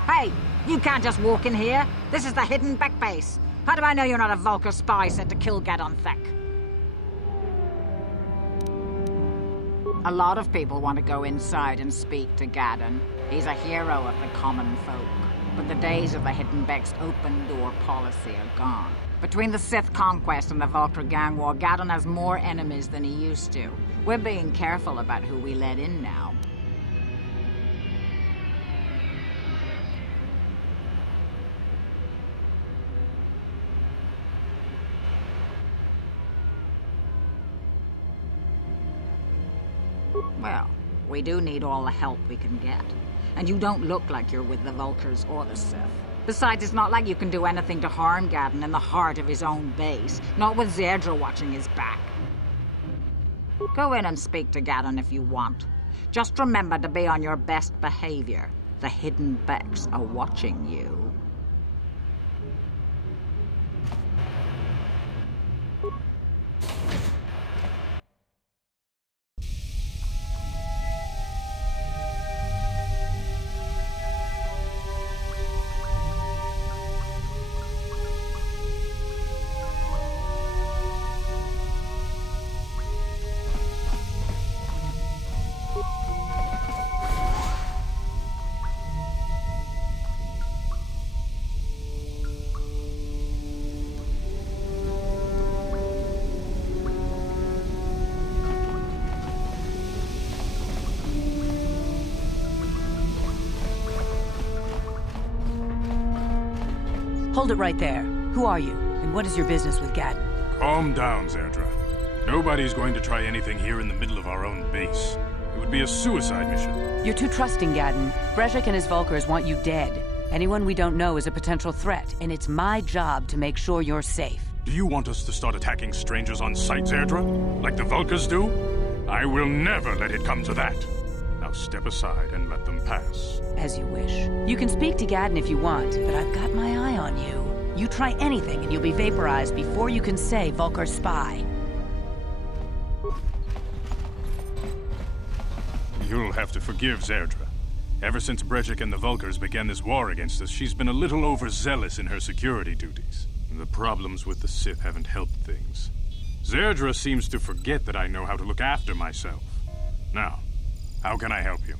Hey, you can't just walk in here. This is the hidden back base. How do I know you're not a Vulkar spy sent to kill Gadon Thek? A lot of people want to go inside and speak to Gadon. He's a hero of the common folk. But the days of the Hidden Beck's open-door policy are gone. Between the Sith conquest and the Vulkar gang war, Gadon has more enemies than he used to. We're being careful about who we let in now. Well, we do need all the help we can get. And you don't look like you're with the Vulkars or the Sith. Besides, it's not like you can do anything to harm Gadon in the heart of his own base. Not with Zerdra watching his back. Go in and speak to Gadon if you want. Just remember to be on your best behavior. The Hidden Becks are watching you. Hold it right there. Who are you, and what is your business with Gadon? Calm down, Zerdra. Nobody's going to try anything here in the middle of our own base. It would be a suicide mission. You're too trusting, Gadon. Brejik and his Vulkars want you dead. Anyone we don't know is a potential threat, and it's my job to make sure you're safe. Do you want us to start attacking strangers on sight, Zerdra? Like the Vulkars do? I will never let it come to that. Now step aside and let them pass. As you wish. You can speak to Gadon if you want, but I've got my eye on you. You try anything and you'll be vaporized before you can say Vulkar spy. You'll have to forgive Zerdra. Ever since Brejik and the Vulkars began this war against us, she's been a little overzealous in her security duties. The problems with the Sith haven't helped things. Zerdra seems to forget that I know how to look after myself. Now, how can I help you?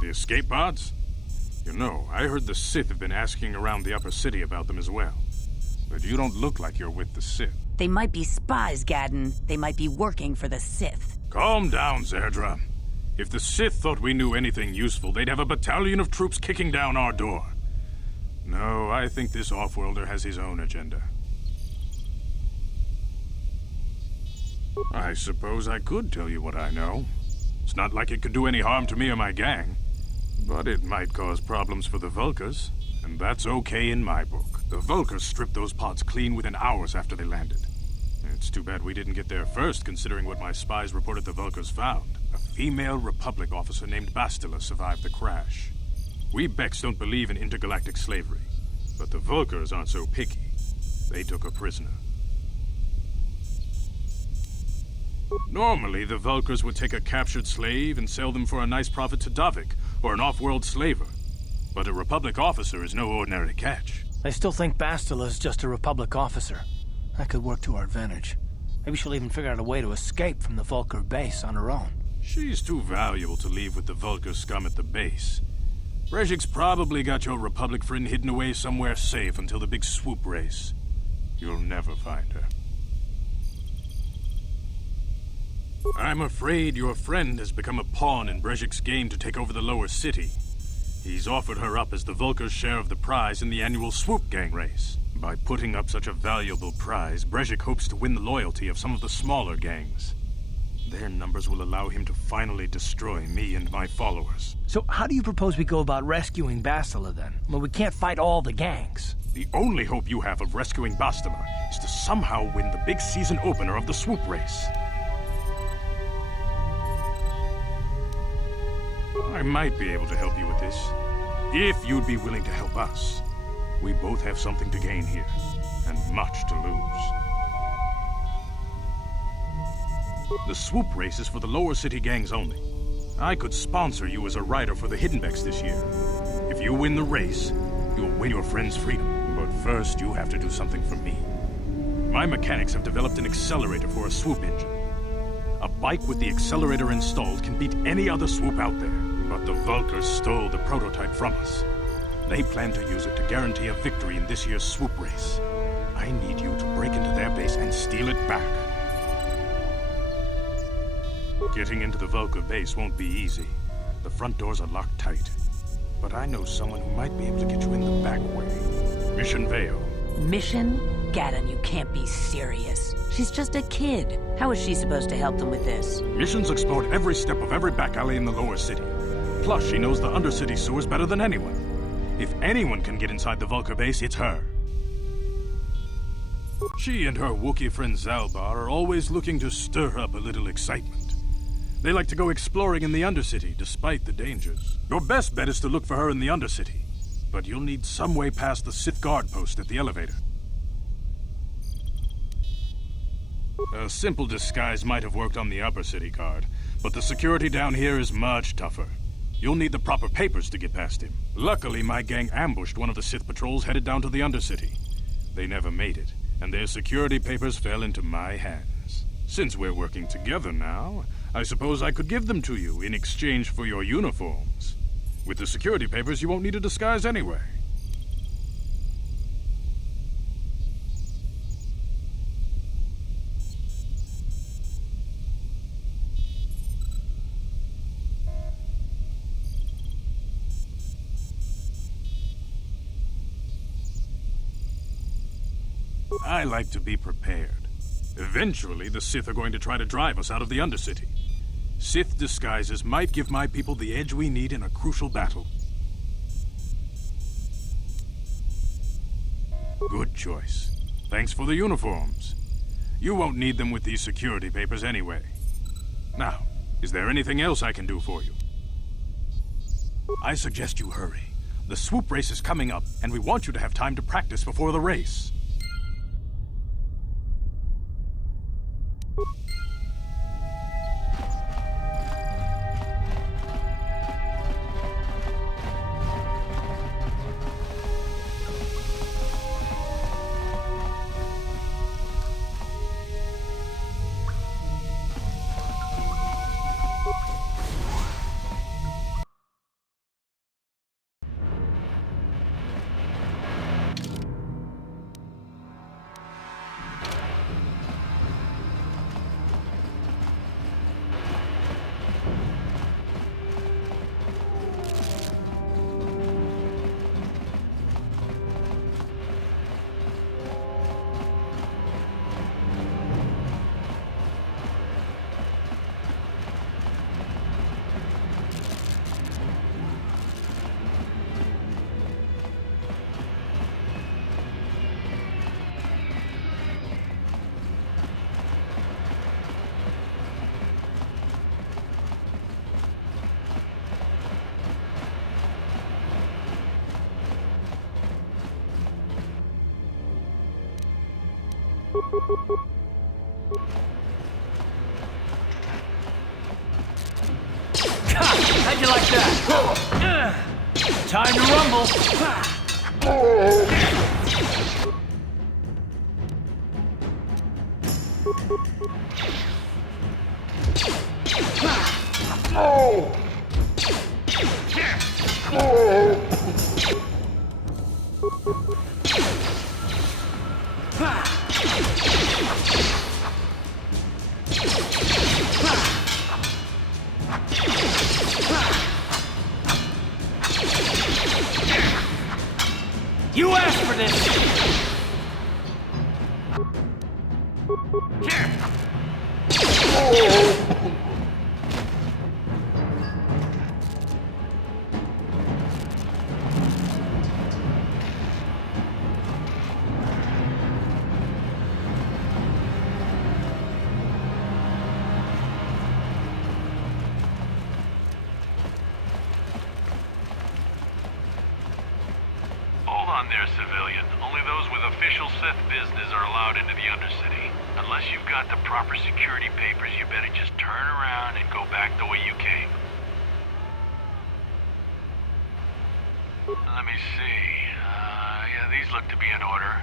The escape pods? You know, I heard the Sith have been asking around the Upper City about them as well. But you don't look like you're with the Sith. They might be spies, Gadon. They might be working for the Sith. Calm down, Zerdra. If the Sith thought we knew anything useful, they'd have a battalion of troops kicking down our door. No, I think this off-worlder has his own agenda. I suppose I could tell you what I know. It's not like it could do any harm to me or my gang. But it might cause problems for the Vulkars, and that's okay in my book. The Vulkars stripped those pods clean within hours after they landed. It's too bad we didn't get there first, considering what my spies reported the Vulkars found. A female Republic officer named Bastila survived the crash. We Becks don't believe in intergalactic slavery, but the Vulkars aren't so picky. They took her prisoner. Normally, the Vulkars would take a captured slave and sell them for a nice profit to Davik, or an off-world slaver. But a Republic officer is no ordinary catch. I still think Bastila is just a Republic officer. That could work to our advantage. Maybe she'll even figure out a way to escape from the Vulkar base on her own. She's too valuable to leave with the Vulkar scum at the base. Brejik's probably got your Republic friend hidden away somewhere safe until the big swoop race. You'll never find her. I'm afraid your friend has become a pawn in Brejik's game to take over the lower city. He's offered her up as the Vulkar's share of the prize in the annual swoop gang race. By putting up such a valuable prize, Brejik hopes to win the loyalty of some of the smaller gangs. Their numbers will allow him to finally destroy me and my followers. So how do you propose we go about rescuing Bastila then? Well, we can't fight all the gangs. The only hope you have of rescuing Bastila is to somehow win the big season opener of the swoop race. I might be able to help you with this, if you'd be willing to help us. We both have something to gain here, and much to lose. The swoop race is for the lower city gangs only. I could sponsor you as a rider for the Hiddenbecks this year. If you win the race, you'll win your friend's freedom. But first, you have to do something for me. My mechanics have developed an accelerator for a swoop engine. A bike with the accelerator installed can beat any other swoop out there. But the Vulkars stole the prototype from us. They plan to use it to guarantee a victory in this year's swoop race. I need you to break into their base and steal it back. Getting into the Vulkar base won't be easy. The front doors are locked tight. But I know someone who might be able to get you in the back way. Mission Vale. Mission? Gaddon, you can't be serious. She's just a kid. How is she supposed to help them with this? Mission's explored every step of every back alley in the lower city. Plus, she knows the Undercity sewers better than anyone. If anyone can get inside the Vulkar base, it's her. She and her Wookiee friend Zalbar are always looking to stir up a little excitement. They like to go exploring in the Undercity, despite the dangers. Your best bet is to look for her in the Undercity. But you'll need some way past the Sith guard post at the elevator. A simple disguise might have worked on the upper city guard, but the security down here is much tougher. You'll need the proper papers to get past him. Luckily, my gang ambushed one of the Sith patrols headed down to the Undercity. They never made it, and their security papers fell into my hands. Since we're working together now, I suppose I could give them to you in exchange for your uniforms. With the security papers, you won't need a disguise anyway. I like to be prepared. Eventually, the Sith are going to try to drive us out of the Undercity. Sith disguises might give my people the edge we need in a crucial battle. Good choice. Thanks for the uniforms. You won't need them with these security papers anyway. Now, is there anything else I can do for you? I suggest you hurry. The swoop race is coming up, and we want you to have time to practice before the race. How'd you like that? Time to rumble. You asked for this! Hold on there, civilian. Only those with official Sith business are allowed into the Undercity. Unless you've got the proper security papers, you better just turn around and go back the way you came. Let me see. Yeah, these look to be in order.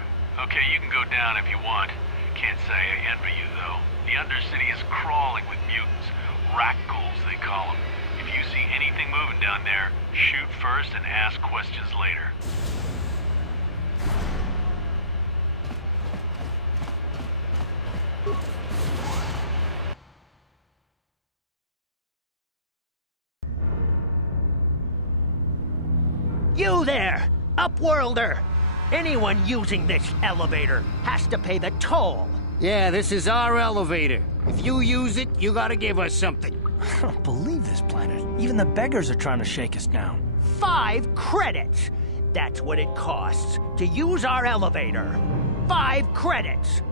Okay, you can go down if you want. Can't say I envy you, though. The Undercity is crawling with mutants. Rat ghouls, they call them. If you see anything moving down there, shoot first and ask questions later. You there, Upworlder! Anyone using this elevator has to pay the toll. Yeah, this is our elevator. If you use it, you gotta give us something. I don't believe this planet. Even the beggars are trying to shake us down. 5 credits! That's what it costs to use our elevator. 5 credits!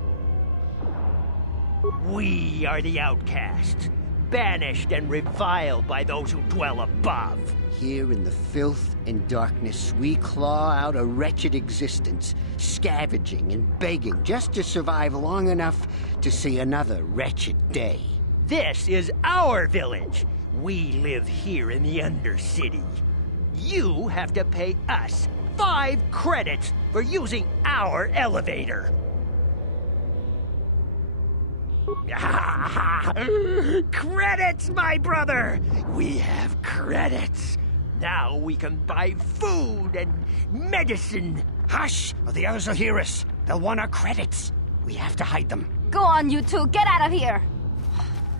We are the outcasts, banished and reviled by those who dwell above. Here in the filth and darkness, we claw out a wretched existence, scavenging and begging just to survive long enough to see another wretched day. This is our village. We live here in the Undercity. You have to pay us 5 credits for using our elevator. Credits, my brother! We have credits. Now we can buy food and medicine. Hush, or the others will hear us. They'll want our credits. We have to hide them. Go on, you two. Get out of here.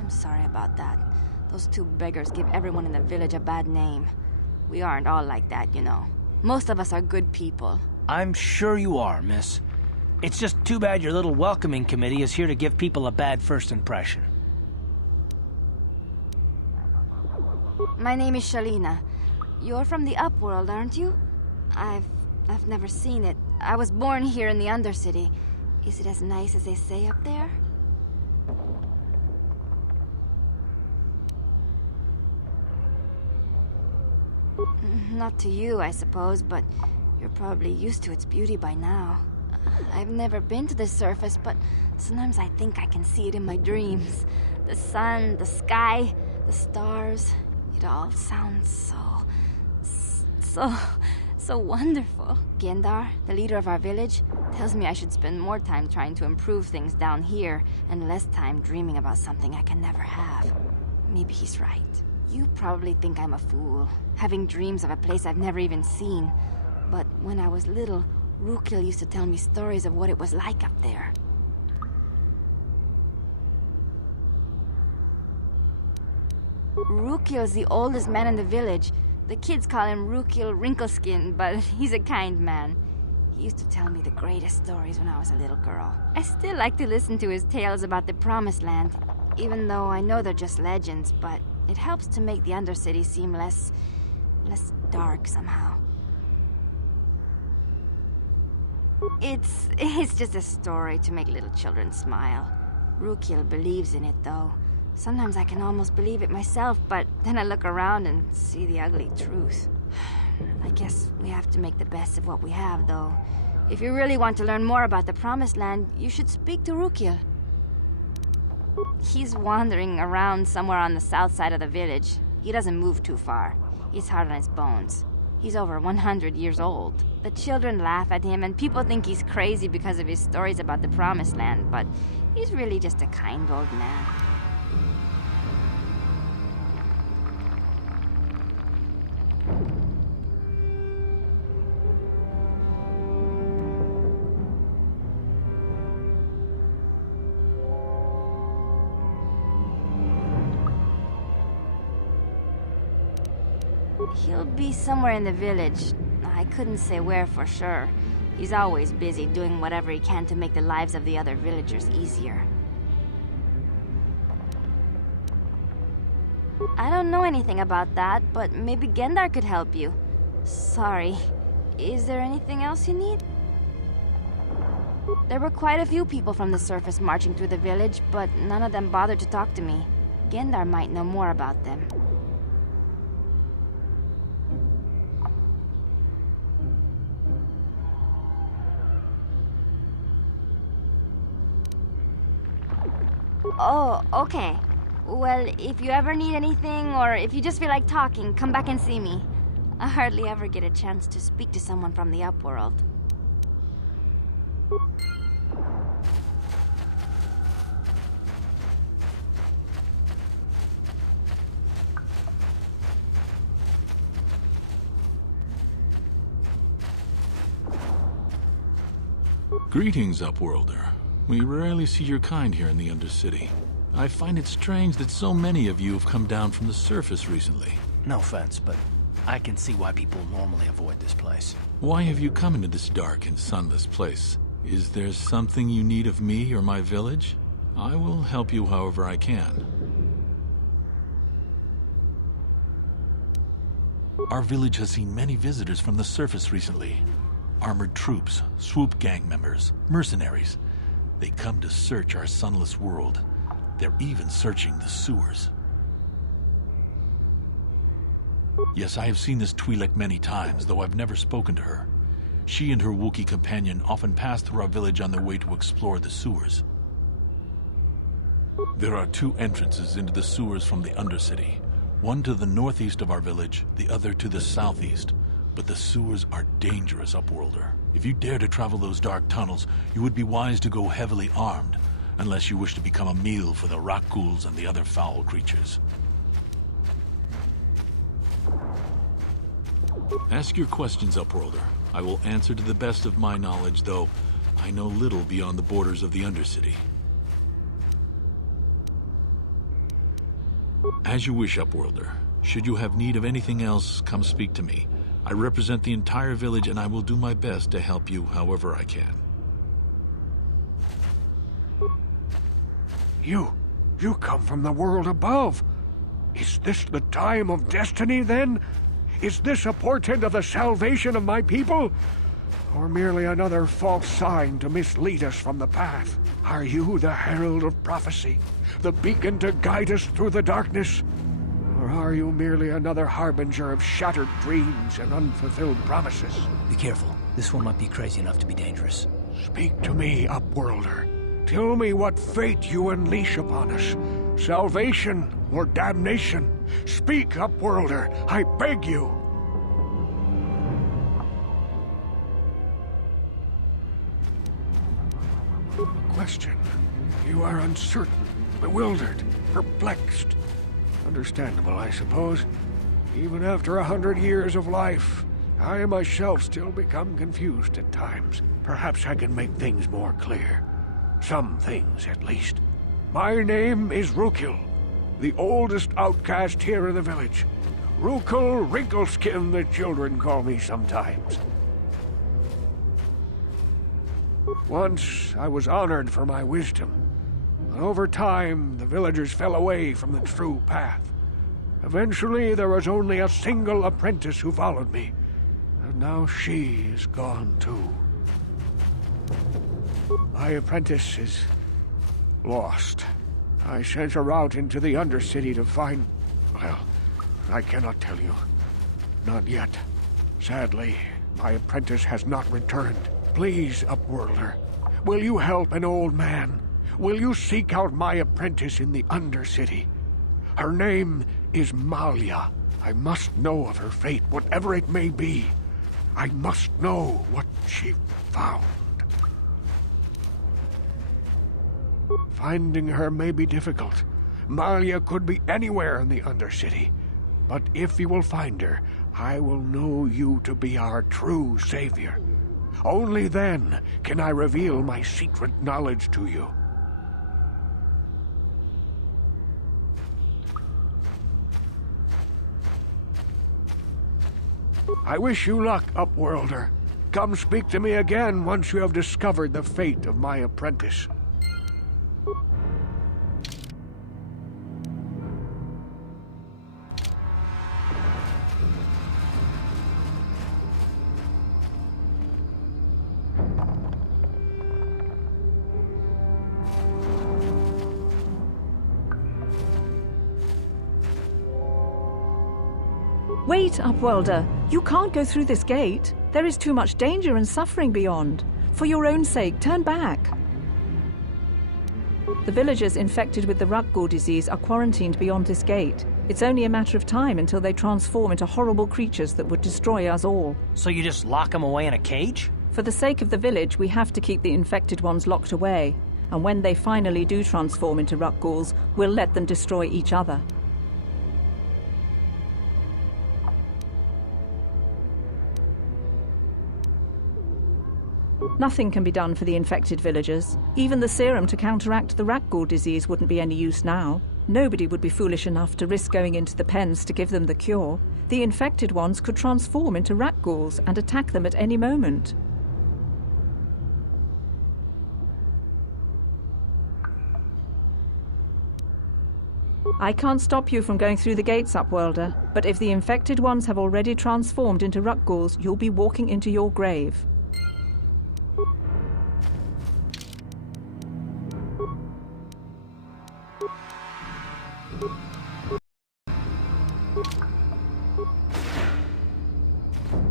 I'm sorry about that. Those 2 beggars give everyone in the village a bad name. We aren't all like that, you know. Most of us are good people. I'm sure you are, miss. It's just too bad your little welcoming committee is here to give people a bad first impression. My name is Shalina. You're from the Upworld, aren't you? I've never seen it. I was born here in the Undercity. Is it as nice as they say up there? Not to you, I suppose, but you're probably used to its beauty by now. I've never been to the surface, but sometimes I think I can see it in my dreams. The sun, the sky, the stars. It all sounds so wonderful. Gendar, the leader of our village, tells me I should spend more time trying to improve things down here and less time dreaming about something I can never have. Maybe he's right. You probably think I'm a fool, having dreams of a place I've never even seen. But when I was little, Rukil used to tell me stories of what it was like up there. Rukil's the oldest man in the village. The kids call him Rukil Wrinkleskin, but he's a kind man. He used to tell me the greatest stories when I was a little girl. I still like to listen to his tales about the Promised Land, even though I know they're just legends, but it helps to make the Undercity seem less dark somehow. It's just a story to make little children smile. Rukil believes in it, though. Sometimes I can almost believe it myself, but then I look around and see the ugly truth. I guess we have to make the best of what we have, though. If you really want to learn more about the Promised Land, you should speak to Rukil. He's wandering around somewhere on the south side of the village. He doesn't move too far. He's hard on his bones. He's over 100 years old. The children laugh at him, and people think he's crazy because of his stories about the Promised Land, but he's really just a kind old man. He'll be somewhere in the village. I couldn't say where for sure. He's always busy doing whatever he can to make the lives of the other villagers easier. I don't know anything about that, but maybe Gendar could help you. Sorry. Is there anything else you need? There were quite a few people from the surface marching through the village, but none of them bothered to talk to me. Gendar might know more about them. Oh, okay. Well, if you ever need anything, or if you just feel like talking, come back and see me. I hardly ever get a chance to speak to someone from the Upworld. Greetings, Upworlder. We rarely see your kind here in the Undercity. I find it strange that so many of you have come down from the surface recently. No offense, but I can see why people normally avoid this place. Why have you come into this dark and sunless place? Is there something you need of me or my village? I will help you however I can. Our village has seen many visitors from the surface recently. Armored troops, swoop gang members, mercenaries. They come to search our sunless world. They're even searching the sewers. Yes, I have seen this Twi'lek many times, though I've never spoken to her. She and her Wookiee companion often pass through our village on their way to explore the sewers. There are two entrances into the sewers from the Undercity. One to the northeast of our village, the other to the southeast. But the sewers are dangerous, Upworlder. If you dare to travel those dark tunnels, you would be wise to go heavily armed, unless you wish to become a meal for the rock ghouls and the other foul creatures. Ask your questions, Upworlder. I will answer to the best of my knowledge, though I know little beyond the borders of the Undercity. As you wish, Upworlder. Should you have need of anything else, come speak to me. I represent the entire village, and I will do my best to help you however I can. You come from the world above. Is this the time of destiny, then? Is this a portent of the salvation of my people? Or merely another false sign to mislead us from the path? Are you the herald of prophecy? The beacon to guide us through the darkness? Or are you merely another harbinger of shattered dreams and unfulfilled promises? Be careful. This one might be crazy enough to be dangerous. Speak to me, Upworlder. Tell me what fate you unleash upon us. Salvation or damnation? Speak, Upworlder, I beg you. A question. You are uncertain, bewildered, perplexed. Understandable, I suppose. Even after 100 years of life, I myself still become confused at times. Perhaps I can make things more clear. Some things, at least. My name is Rukil, the oldest outcast here in the village. Rukil Wrinkleskin, the children call me sometimes. Once, I was honored for my wisdom. But over time, the villagers fell away from the true path. Eventually, there was only a single apprentice who followed me. And now she is gone too. My apprentice is lost. I sent her out into the Undercity to find... Well, I cannot tell you. Not yet. Sadly, my apprentice has not returned. Please, Upworlder, will you help an old man? Will you seek out my apprentice in the Undercity? Her name is Malia. I must know of her fate, whatever it may be. I must know what she found. Finding her may be difficult. Malia could be anywhere in the Undercity. But if you will find her, I will know you to be our true savior. Only then can I reveal my secret knowledge to you. I wish you luck, Upworlder. Come speak to me again once you have discovered the fate of my apprentice. Wait, Upworlder. You can't go through this gate. There is too much danger and suffering beyond. For your own sake, turn back. The villagers infected with the Rakghoul disease are quarantined beyond this gate. It's only a matter of time until they transform into horrible creatures that would destroy us all. So you just lock them away in a cage? For the sake of the village, we have to keep the infected ones locked away. And when they finally do transform into Rakghouls, we'll let them destroy each other. Nothing can be done for the infected villagers. Even the serum to counteract the Rakghoul disease wouldn't be any use now. Nobody would be foolish enough to risk going into the pens to give them the cure. The infected ones could transform into Rakghouls and attack them at any moment. I can't stop you from going through the gates, Upworlder, but if the infected ones have already transformed into Rakghouls, you'll be walking into your grave.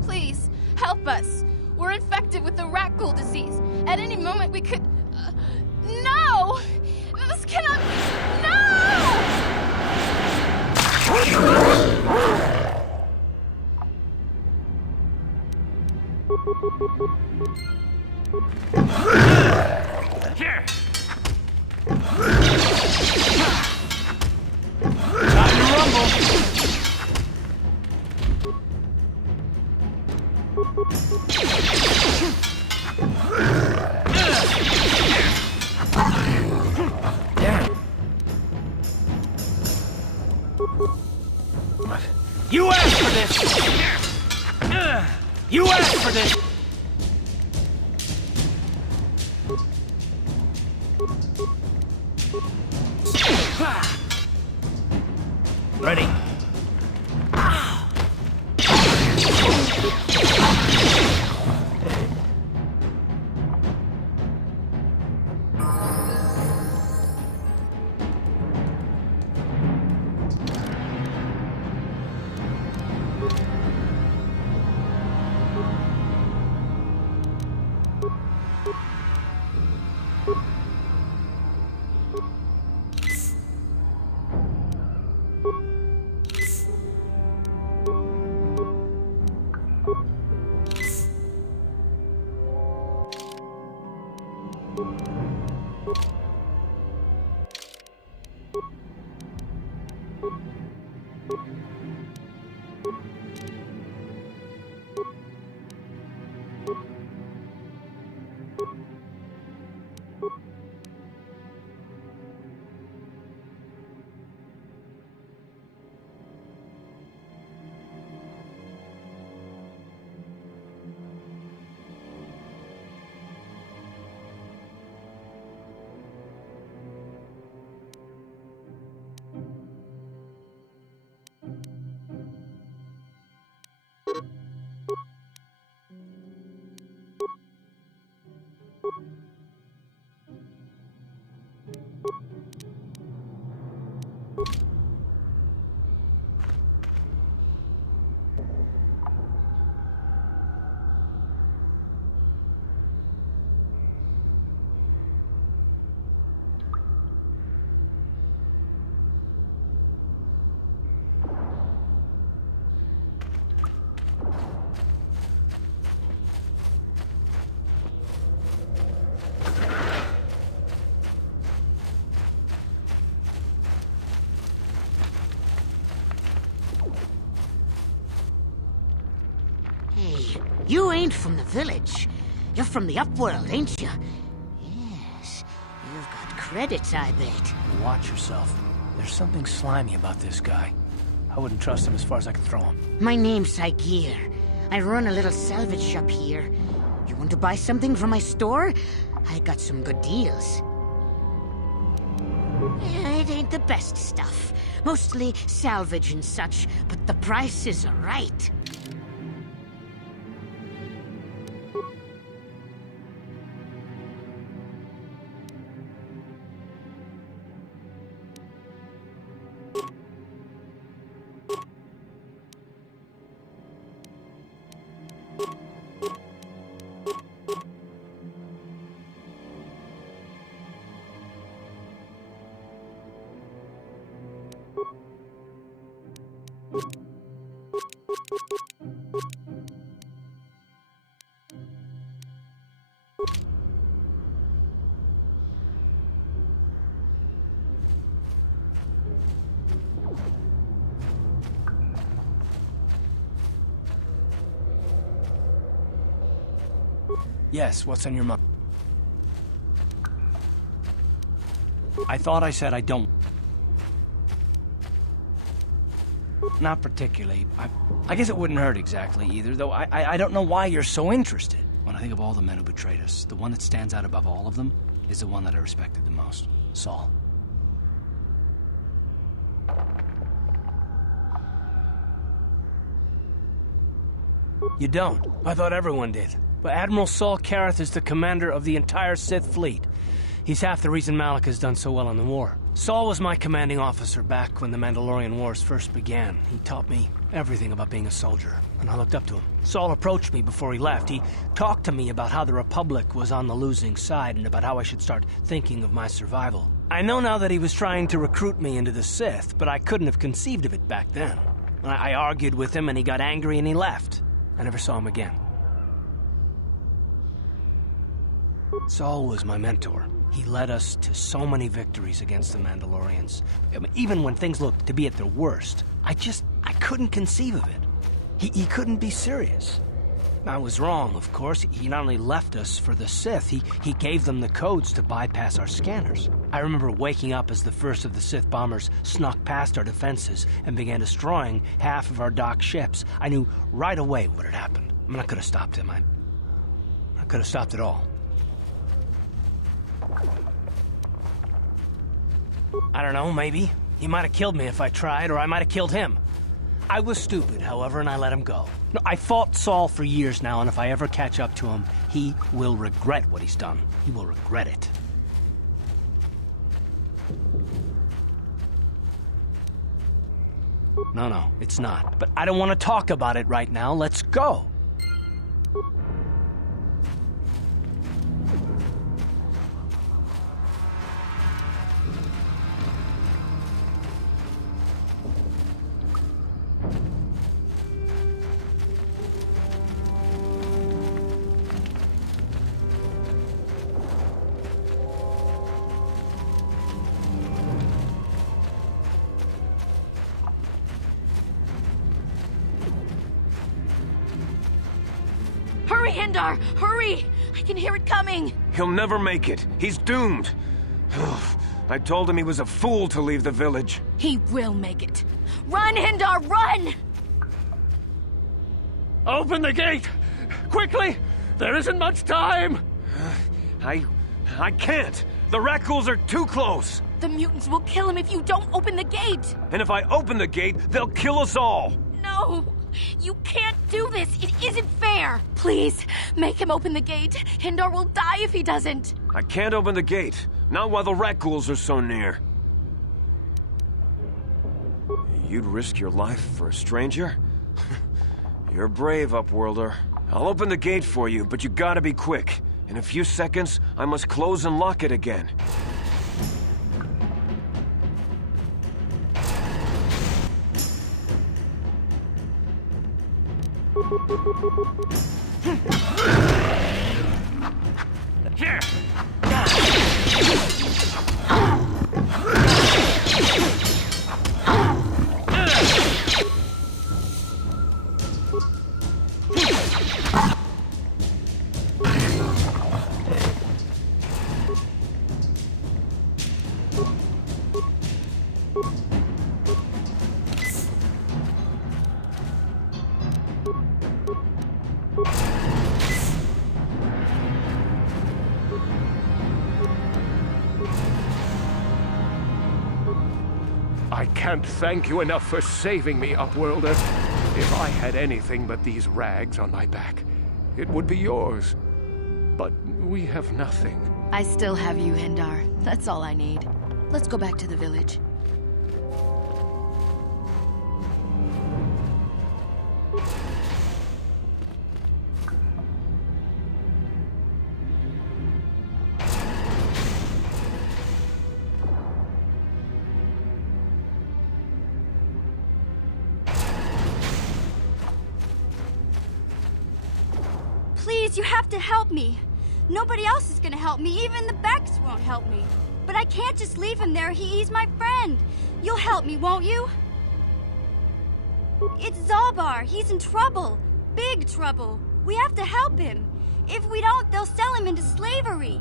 Please, help us. We're infected with the Rakghoul disease. At any moment we could... No! This cannot... No! Here! Time to rumble! You asked for this! You asked for this! Ready? Hey, you ain't from the village. You're from the Upworld, ain't you? Yes, you've got credits, I bet. Watch yourself. There's something slimy about this guy. I wouldn't trust him as far as I can throw him. My name's Saigir. I run a little salvage shop here. You want to buy something from my store? I got some good deals. Yeah, it ain't the best stuff. Mostly salvage and such, but the prices are right. Yes, what's on your mind? I thought I said I don't. Not particularly. I guess it wouldn't hurt exactly either, though I don't know why you're so interested. When I think of all the men who betrayed us, the one that stands out above all of them is the one that I respected the most. Saul. You don't? I thought everyone did. But Admiral Saul Kareth is the commander of the entire Sith fleet. He's half the reason Malak has done so well in the war. Saul was my commanding officer back when the Mandalorian Wars first began. He taught me everything about being a soldier, and I looked up to him. Saul approached me before he left. He talked to me about how the Republic was on the losing side and about how I should start thinking of my survival. I know now that he was trying to recruit me into the Sith, but I couldn't have conceived of it back then. I argued with him, and he got angry and he left. I never saw him again. Saul was my mentor. He led us to so many victories against the Mandalorians. I mean, even when things looked to be at their worst, I couldn't conceive of it. He couldn't be serious. I was wrong, of course. He not only left us for the Sith, he gave them the codes to bypass our scanners. I remember waking up as the first of the Sith bombers snuck past our defenses and began destroying half of our docked ships. I knew right away what had happened. I mean, I could have stopped him. I could have stopped it all. I don't know, maybe. He might have killed me if I tried, or I might have killed him. I was stupid, however, and I let him go. No, I fought Saul for years now, and if I ever catch up to him, he will regret what he's done. He will regret it. No, it's not. But I don't want to talk about it right now. Let's go. Hurry, Hindar! Hurry! I can hear it coming! He'll never make it. He's doomed. I told him he was a fool to leave the village. He will make it. Run, Hindar, run! Open the gate! Quickly! There isn't much time! I can't! The Rakghouls are too close! The mutants will kill him if you don't open the gate! And if I open the gate, they'll kill us all! No! You can't do this! It isn't fair! Please, make him open the gate. Hindar will die if he doesn't. I can't open the gate. Not while the Rakghouls are so near. You'd risk your life for a stranger? You're brave, Upworlder. I'll open the gate for you, but you gotta be quick. In a few seconds, I must close and lock it again. Here! I can't thank you enough for saving me, Upworlder. If I had anything but these rags on my back, it would be yours. But we have nothing. I still have you, Hindar. That's all I need. Let's go back to the village. Please, you have to help me. Nobody else is gonna help me. Even the Becks won't help me. But I can't just leave him there. He's my friend. You'll help me, won't you? It's Zalbar. He's in trouble. Big trouble. We have to help him. If we don't, they'll sell him into slavery.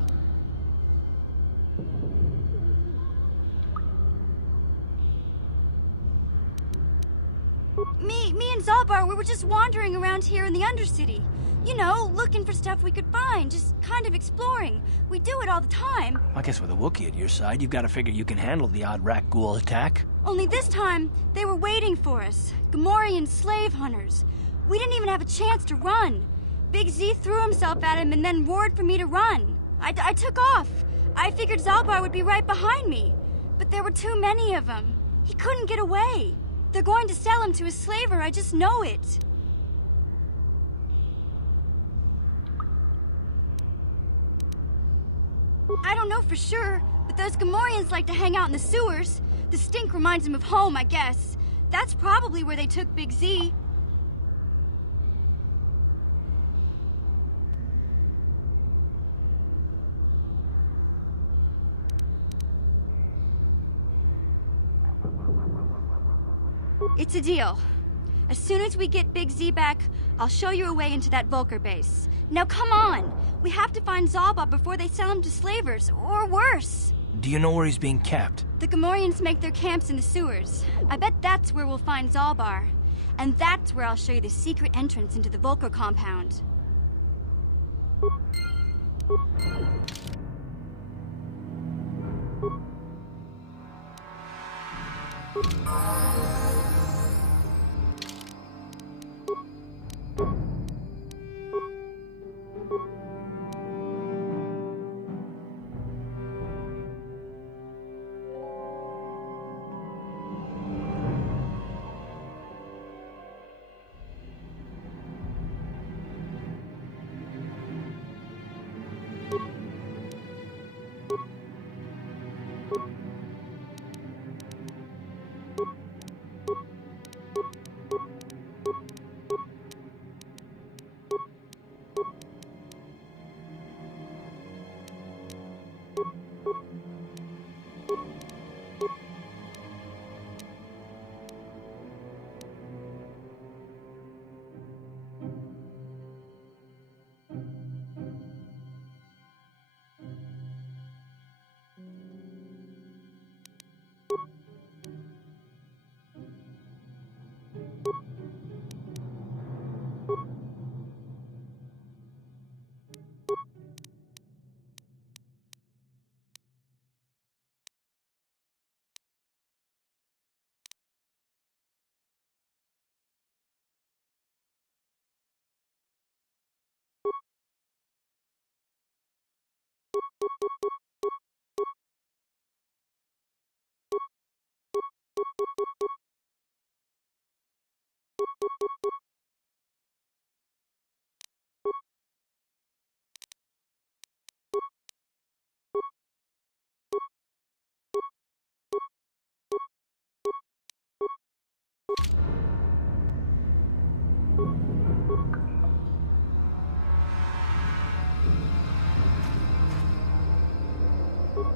Me and Zalbar, we were just wandering around here in the Undercity. You know, looking for stuff we could find, just kind of exploring. We do it all the time. I guess with a Wookiee at your side, you've got to figure you can handle the odd rat ghoul attack. Only this time, they were waiting for us. Gamorrean slave hunters. We didn't even have a chance to run. Big Z threw himself at him and then roared for me to run. I took off. I figured Zalbar would be right behind me. But there were too many of them. He couldn't get away. They're going to sell him to a slaver, I just know it. I don't know for sure, but those Gamorreans like to hang out in the sewers. The stink reminds them of home, I guess. That's probably where they took Big Z. It's a deal. As soon as we get Big Z back, I'll show you a way into that Vulcar base. Now come on! We have to find Zalbar before they sell him to slavers, or worse. Do you know where he's being kept? The Gamorreans make their camps in the sewers. I bet that's where we'll find Zalbar. And that's where I'll show you the secret entrance into the Vulcar compound.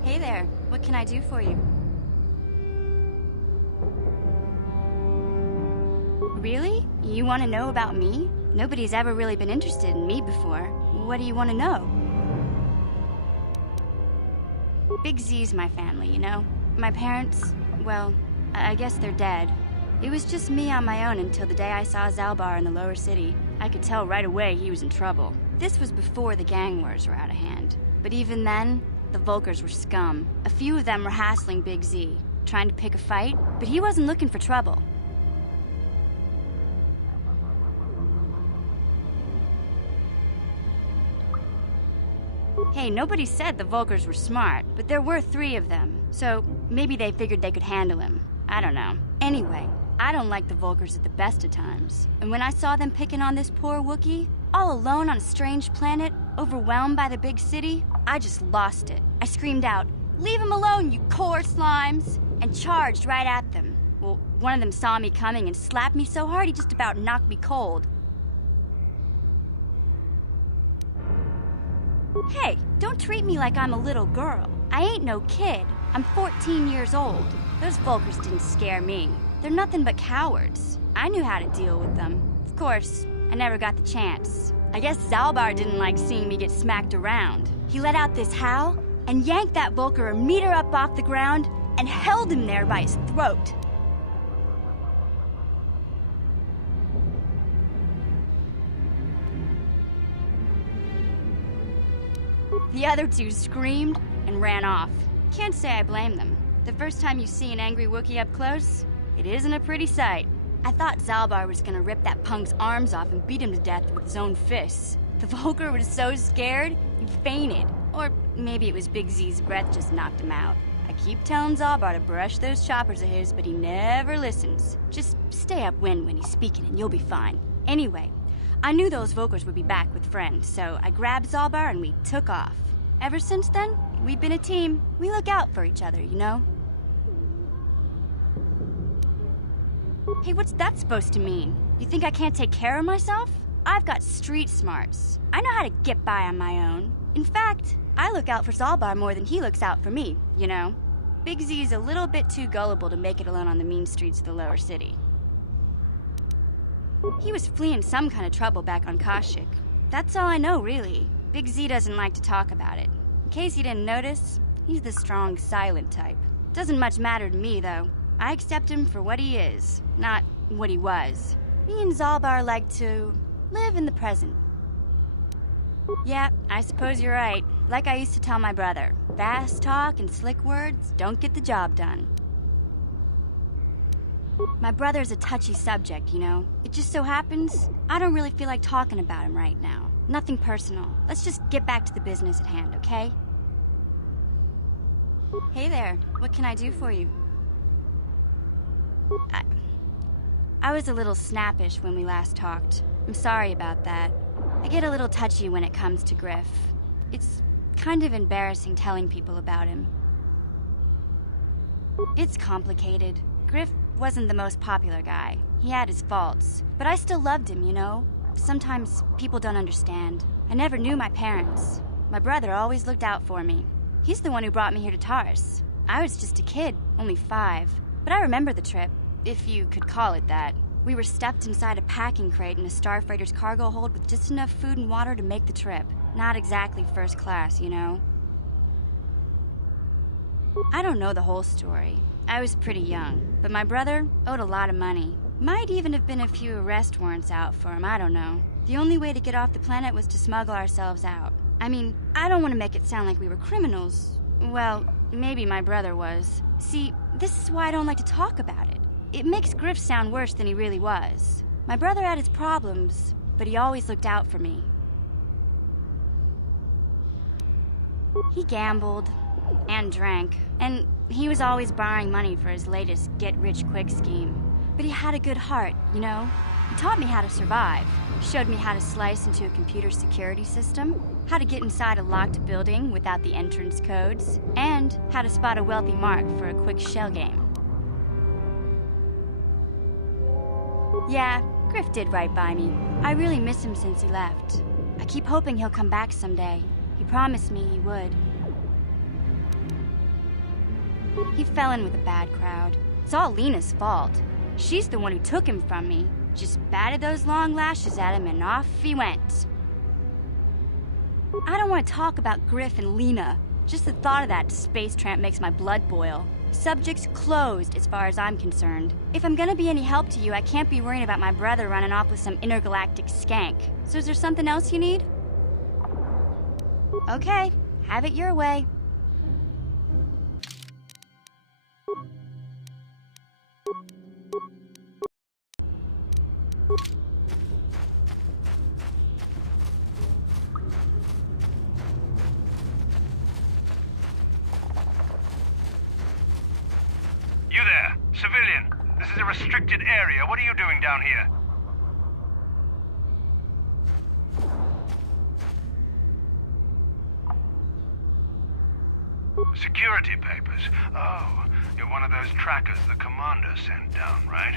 Hey there, what can I do for you? Really? You want to know about me? Nobody's ever really been interested in me before. What do you want to know? Big Z's my family, you know? My parents, well, I guess they're dead. It was just me on my own until the day I saw Zalbar in the lower city. I could tell right away he was in trouble. This was before the gang wars were out of hand. But even then, the Vulcars were scum. A few of them were hassling Big Z, trying to pick a fight, but he wasn't looking for trouble. Hey, nobody said the Vulcars were smart, but there were 3 of them, so maybe they figured they could handle him. I don't know. Anyway, I don't like the Vulcars at the best of times. And when I saw them picking on this poor Wookiee, all alone on a strange planet, overwhelmed by the big city, I just lost it. I screamed out, "Leave him alone, you core slimes!" and charged right at them. Well, one of them saw me coming and slapped me so hard he just about knocked me cold. Hey, don't treat me like I'm a little girl. I ain't no kid. I'm 14 years old. Those Vulkars didn't scare me. They're nothing but cowards. I knew how to deal with them. Of course, I never got the chance. I guess Zalbar didn't like seeing me get smacked around. He let out this howl and yanked that Vulkar a meter up off the ground and held him there by his throat. The other two screamed and ran off. Can't say I blame them. The first time you see an angry Wookiee up close, it isn't a pretty sight. I thought Zalbar was gonna rip that punk's arms off and beat him to death with his own fists. The Vulkar was so scared, he fainted. Or maybe it was Big Z's breath just knocked him out. I keep telling Zalbar to brush those choppers of his, but he never listens. Just stay upwind when he's speaking and you'll be fine. Anyway, I knew those Vulkars would be back with friends, so I grabbed Zalbar and we took off. Ever since then, we've been a team. We look out for each other, you know? Hey, what's that supposed to mean? You think I can't take care of myself? I've got street smarts. I know how to get by on my own. In fact, I look out for Zalbar more than he looks out for me, you know? Big Z's a little bit too gullible to make it alone on the mean streets of the lower city. He was fleeing some kind of trouble back on Kashyyyk. That's all I know, really. Big Z doesn't like to talk about it. In case you didn't notice, he's the strong, silent type. Doesn't much matter to me, though. I accept him for what he is, not what he was. Me and Zalbar like to live in the present. Yeah, I suppose you're right. Like I used to tell my brother, fast talk and slick words don't get the job done. My brother's a touchy subject, you know? It just so happens, I don't really feel like talking about him right now. Nothing personal. Let's just get back to the business at hand, okay? Hey there, what can I do for you? I was a little snappish when we last talked. I'm sorry about that. I get a little touchy when it comes to Griff. It's kind of embarrassing telling people about him. It's complicated. Griff wasn't the most popular guy. He had his faults. But I still loved him, you know? Sometimes people don't understand. I never knew my parents. My brother always looked out for me. He's the one who brought me here to Taris. I was just a kid, only 5. But I remember the trip, if you could call it that. We were stuffed inside a packing crate in a starfreighter's cargo hold with just enough food and water to make the trip. Not exactly first class, you know? I don't know the whole story. I was pretty young, but my brother owed a lot of money. Might even have been a few arrest warrants out for him, I don't know. The only way to get off the planet was to smuggle ourselves out. I mean, I don't want to make it sound like we were criminals. Well, maybe my brother was. See, this is why I don't like to talk about it. It makes Griff sound worse than he really was. My brother had his problems, but he always looked out for me. He gambled and drank, and he was always borrowing money for his latest get-rich-quick scheme. But he had a good heart, you know? He taught me how to survive. He showed me how to slice into a computer security system, how to get inside a locked building without the entrance codes, and how to spot a wealthy mark for a quick shell game. Yeah, Griff did right by me. I really miss him since he left. I keep hoping he'll come back someday. He promised me he would. He fell in with a bad crowd. It's all Lena's fault. She's the one who took him from me. Just batted those long lashes at him and off he went. I don't want to talk about Griff and Lena. Just the thought of that space tramp makes my blood boil. Subject's closed as far as I'm concerned. If I'm gonna be any help to you, I can't be worrying about my brother running off with some intergalactic skank. So is there something else you need? Okay, have it your way. You there, civilian. This is a restricted area. What are you doing down here? Security papers. Oh, you're one of those trackers the commander sent down, right?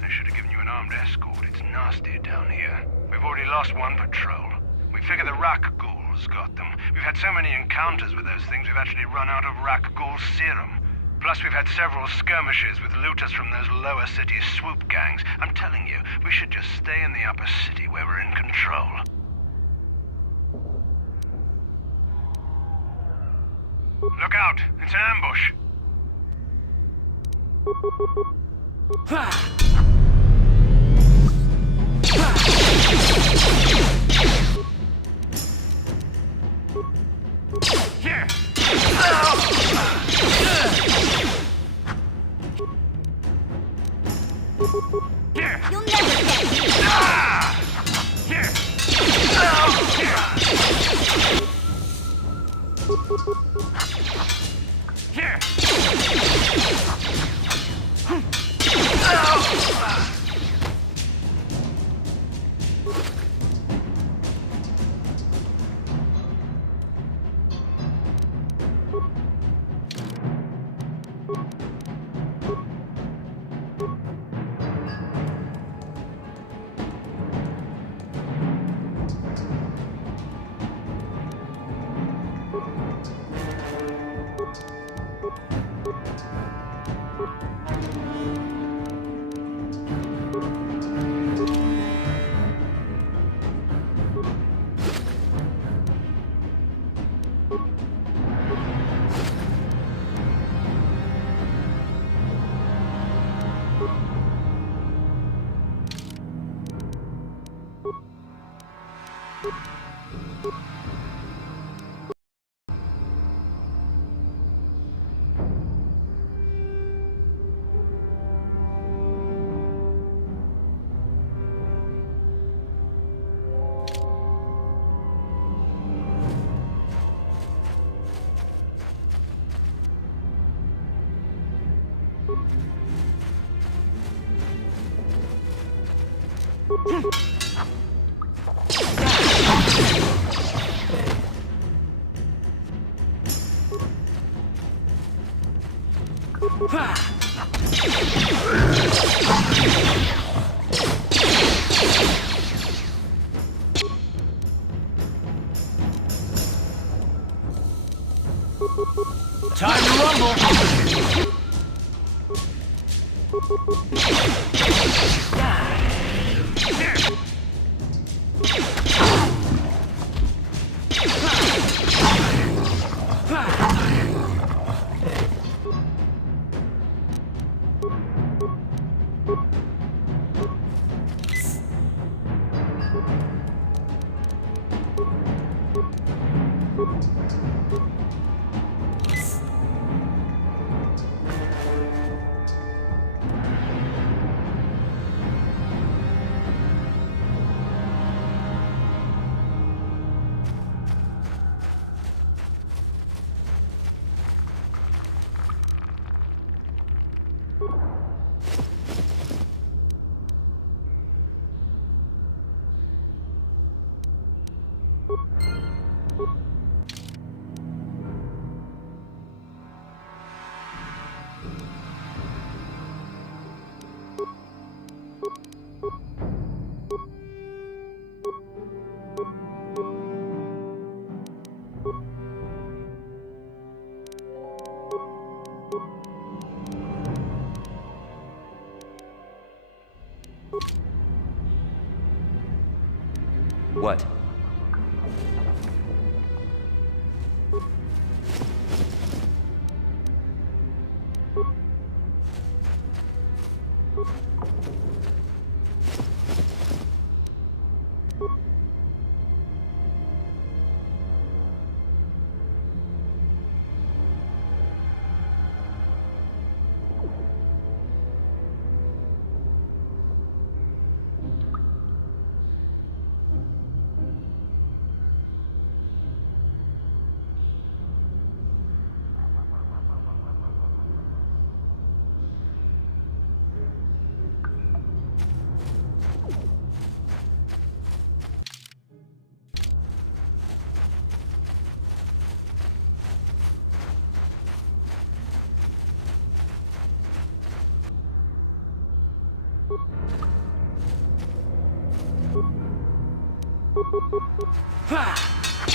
They should have given you an armed escort. It's nasty down here. We've already lost one patrol. We figure the rock ghouls Rakghul's got them. We've had so many encounters with those things, we've actually run out of Rakghul's serum. Plus, we've had several skirmishes with looters from those lower city swoop gangs. I'm telling you, we should just stay in the upper city where we're in control. Look out! It's an ambush! Here! Here! You'll never get me! Here! Here! Time to rumble! What?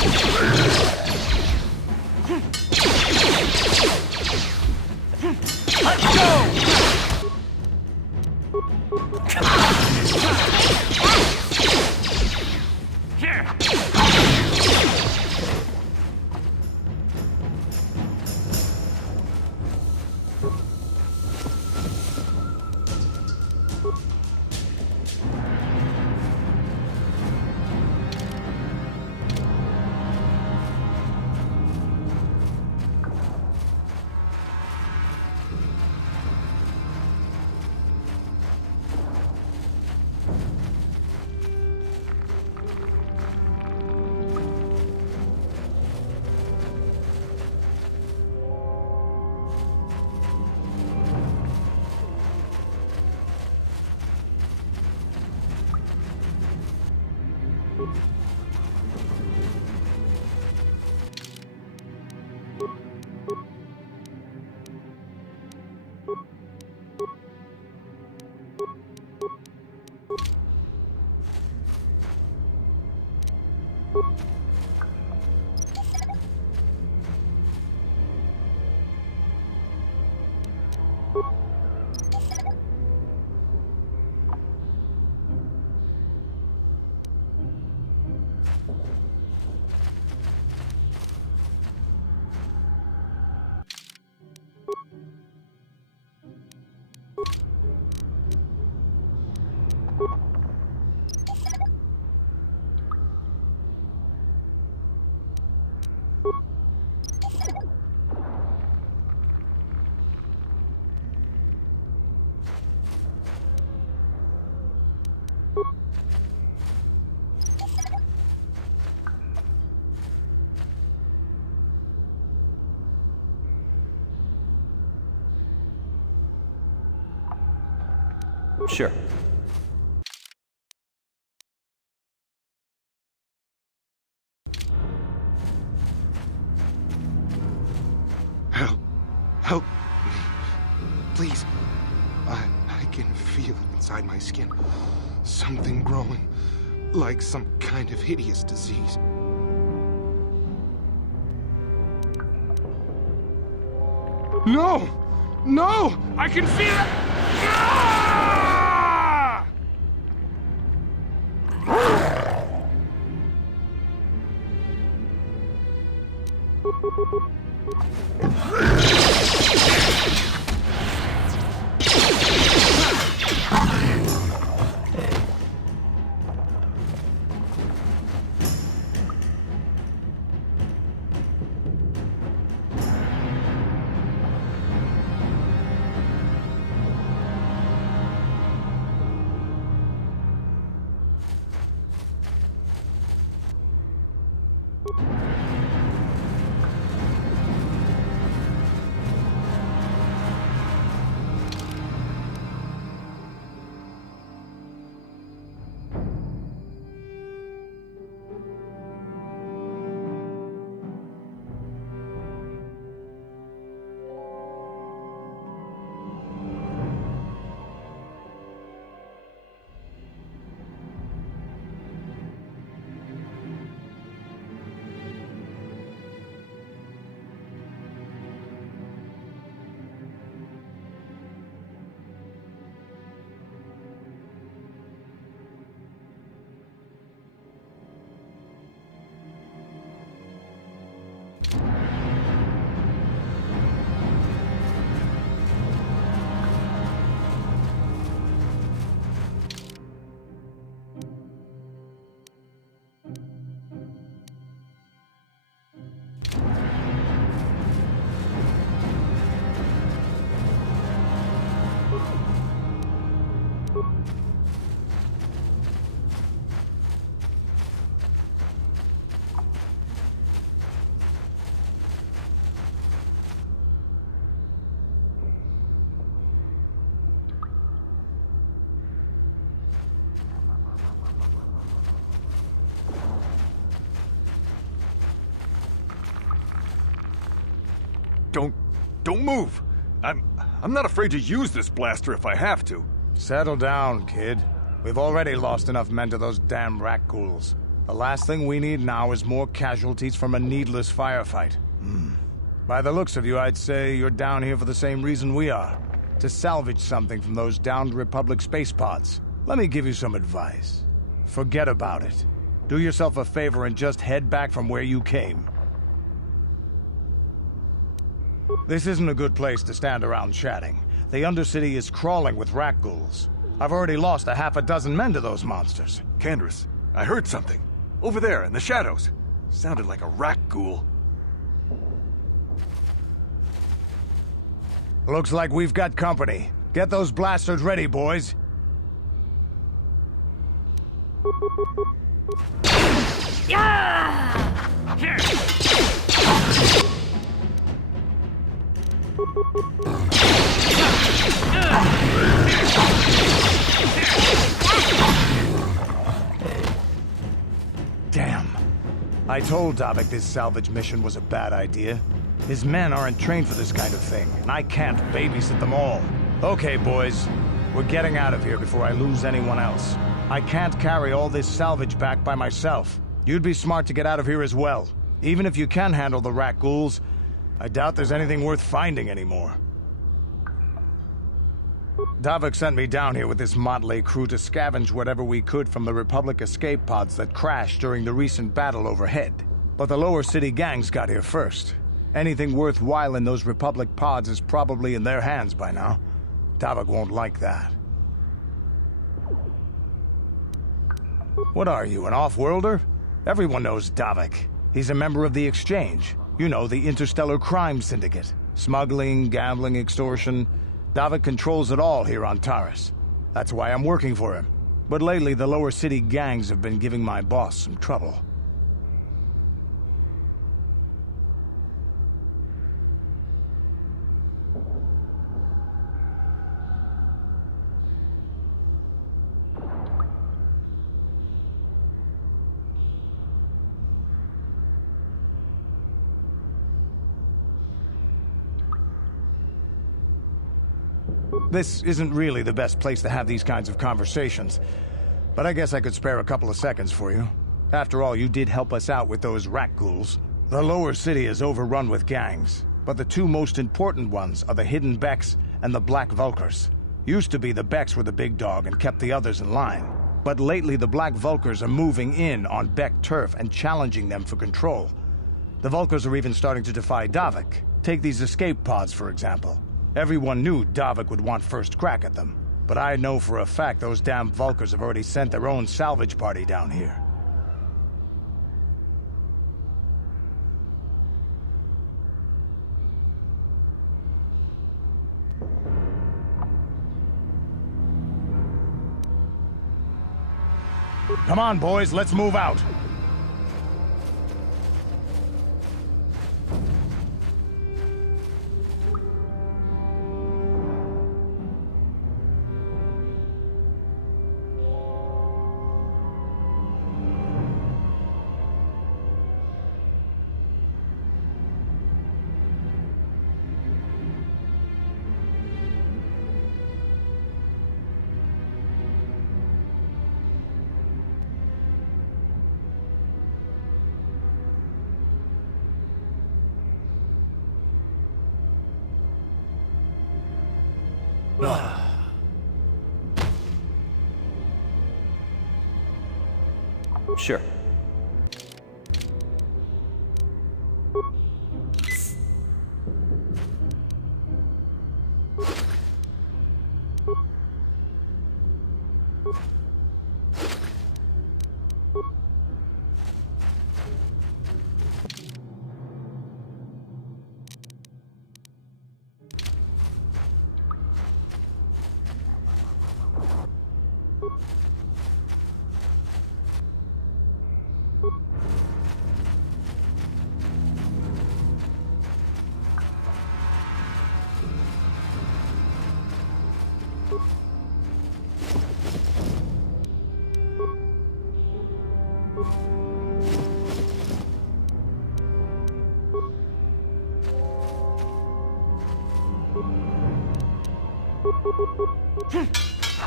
Let's go! Sure. Help. Help me. Please. I can feel it inside my skin. Something growing. Like some kind of hideous disease. No! No! I can feel it! Ah! Don't move! I'm not afraid to use this blaster if I have to. Settle down, kid. We've already lost enough men to those damn rat ghouls. The last thing we need now is more casualties from a needless firefight. By the looks of you, I'd say you're down here for the same reason we are. To salvage something from those downed Republic space pods. Let me give you some advice. Forget about it. Do yourself a favor and just head back from where you came. This isn't a good place to stand around chatting. The Undercity is crawling with rat ghouls. I've already lost a half a dozen men to those monsters. Candace, I heard something. Over there, in the shadows. Sounded like a rat ghoul. Looks like we've got company. Get those blasters ready, boys. Damn. I told Davik this salvage mission was a bad idea. His men aren't trained for this kind of thing, and I can't babysit them all. Okay, boys. We're getting out of here before I lose anyone else. I can't carry all this salvage back by myself. You'd be smart to get out of here as well. Even if you can handle the rat ghouls, I doubt there's anything worth finding anymore. Davik sent me down here with this motley crew to scavenge whatever we could from the Republic escape pods that crashed during the recent battle overhead. But the lower city gangs got here first. Anything worthwhile in those Republic pods is probably in their hands by now. Davik won't like that. What are you, an off-worlder? Everyone knows Davik. He's a member of the Exchange. You know, the interstellar crime syndicate. Smuggling, gambling, extortion. Davik controls it all here on Taris. That's why I'm working for him. But lately, the lower city gangs have been giving my boss some trouble. This isn't really the best place to have these kinds of conversations, but I guess I could spare a couple of seconds for you. After all, you did help us out with those rat ghouls. The lower city is overrun with gangs, but the two most important ones are the Hidden Becks and the Black Vulkars. Used to be the Becks were the big dog and kept the others in line, but lately the Black Vulkars are moving in on Beck turf and challenging them for control. The Vulkars are even starting to defy Davik. Take these escape pods, for example. Everyone knew Davik would want first crack at them, but I know for a fact those damn Vulkars have already sent their own salvage party down here. Come on, boys, let's move out. Sure.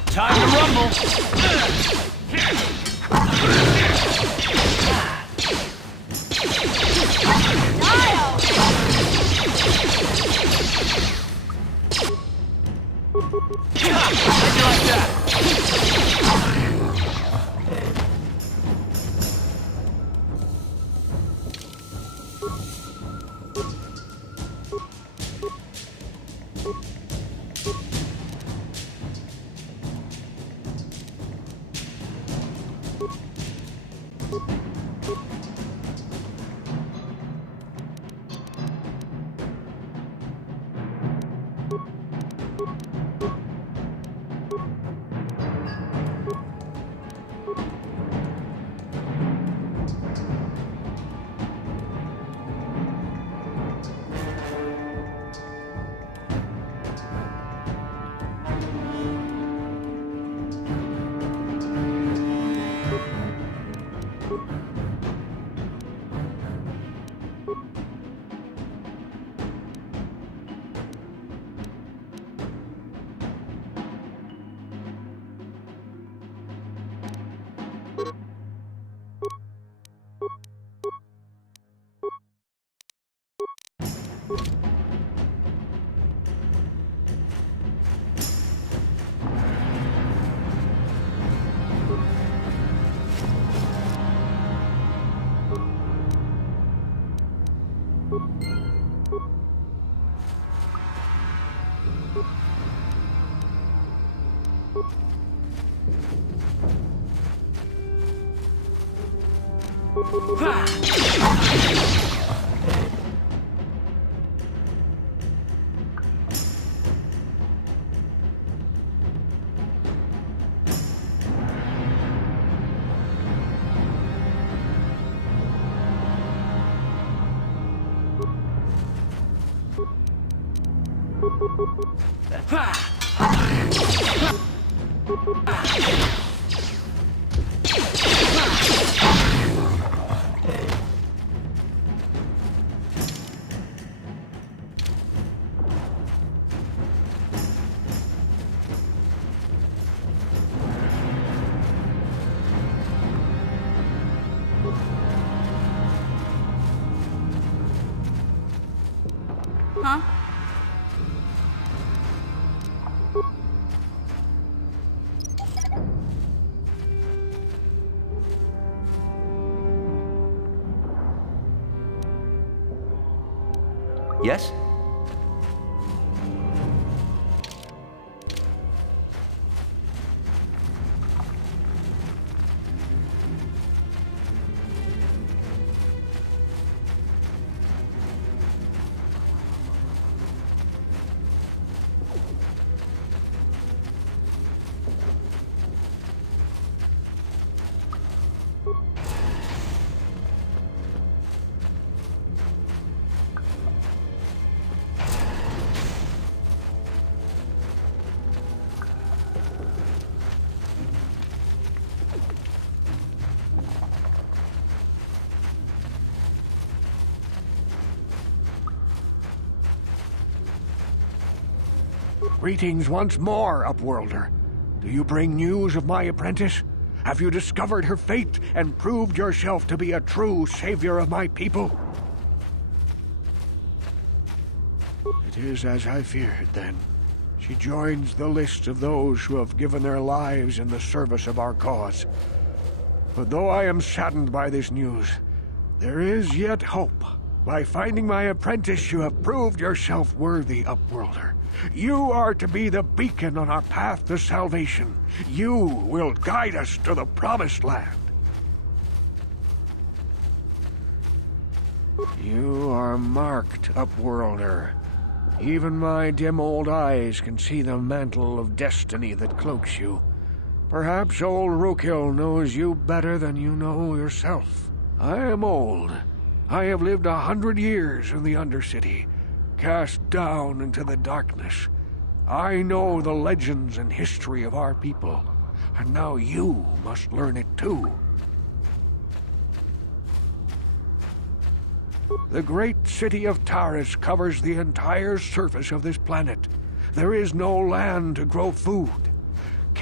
Time to rumble! Huh? Yes? Greetings once more, Upworlder. Do you bring news of my apprentice? Have you discovered her fate and proved yourself to be a true savior of my people? It is as I feared, then. She joins the list of those who have given their lives in the service of our cause. But though I am saddened by this news, there is yet hope. By finding my apprentice, you have proved yourself worthy, Upworlder. You are to be the beacon on our path to salvation. You will guide us to the Promised Land. You are marked, Upworlder. Even my dim old eyes can see the mantle of destiny that cloaks you. Perhaps old Rookhill knows you better than you know yourself. I am old. I have lived 100 years in the Undercity, cast down into the darkness. I know the legends and history of our people, and now you must learn it too. The great city of Taris covers the entire surface of this planet. There is no land to grow food.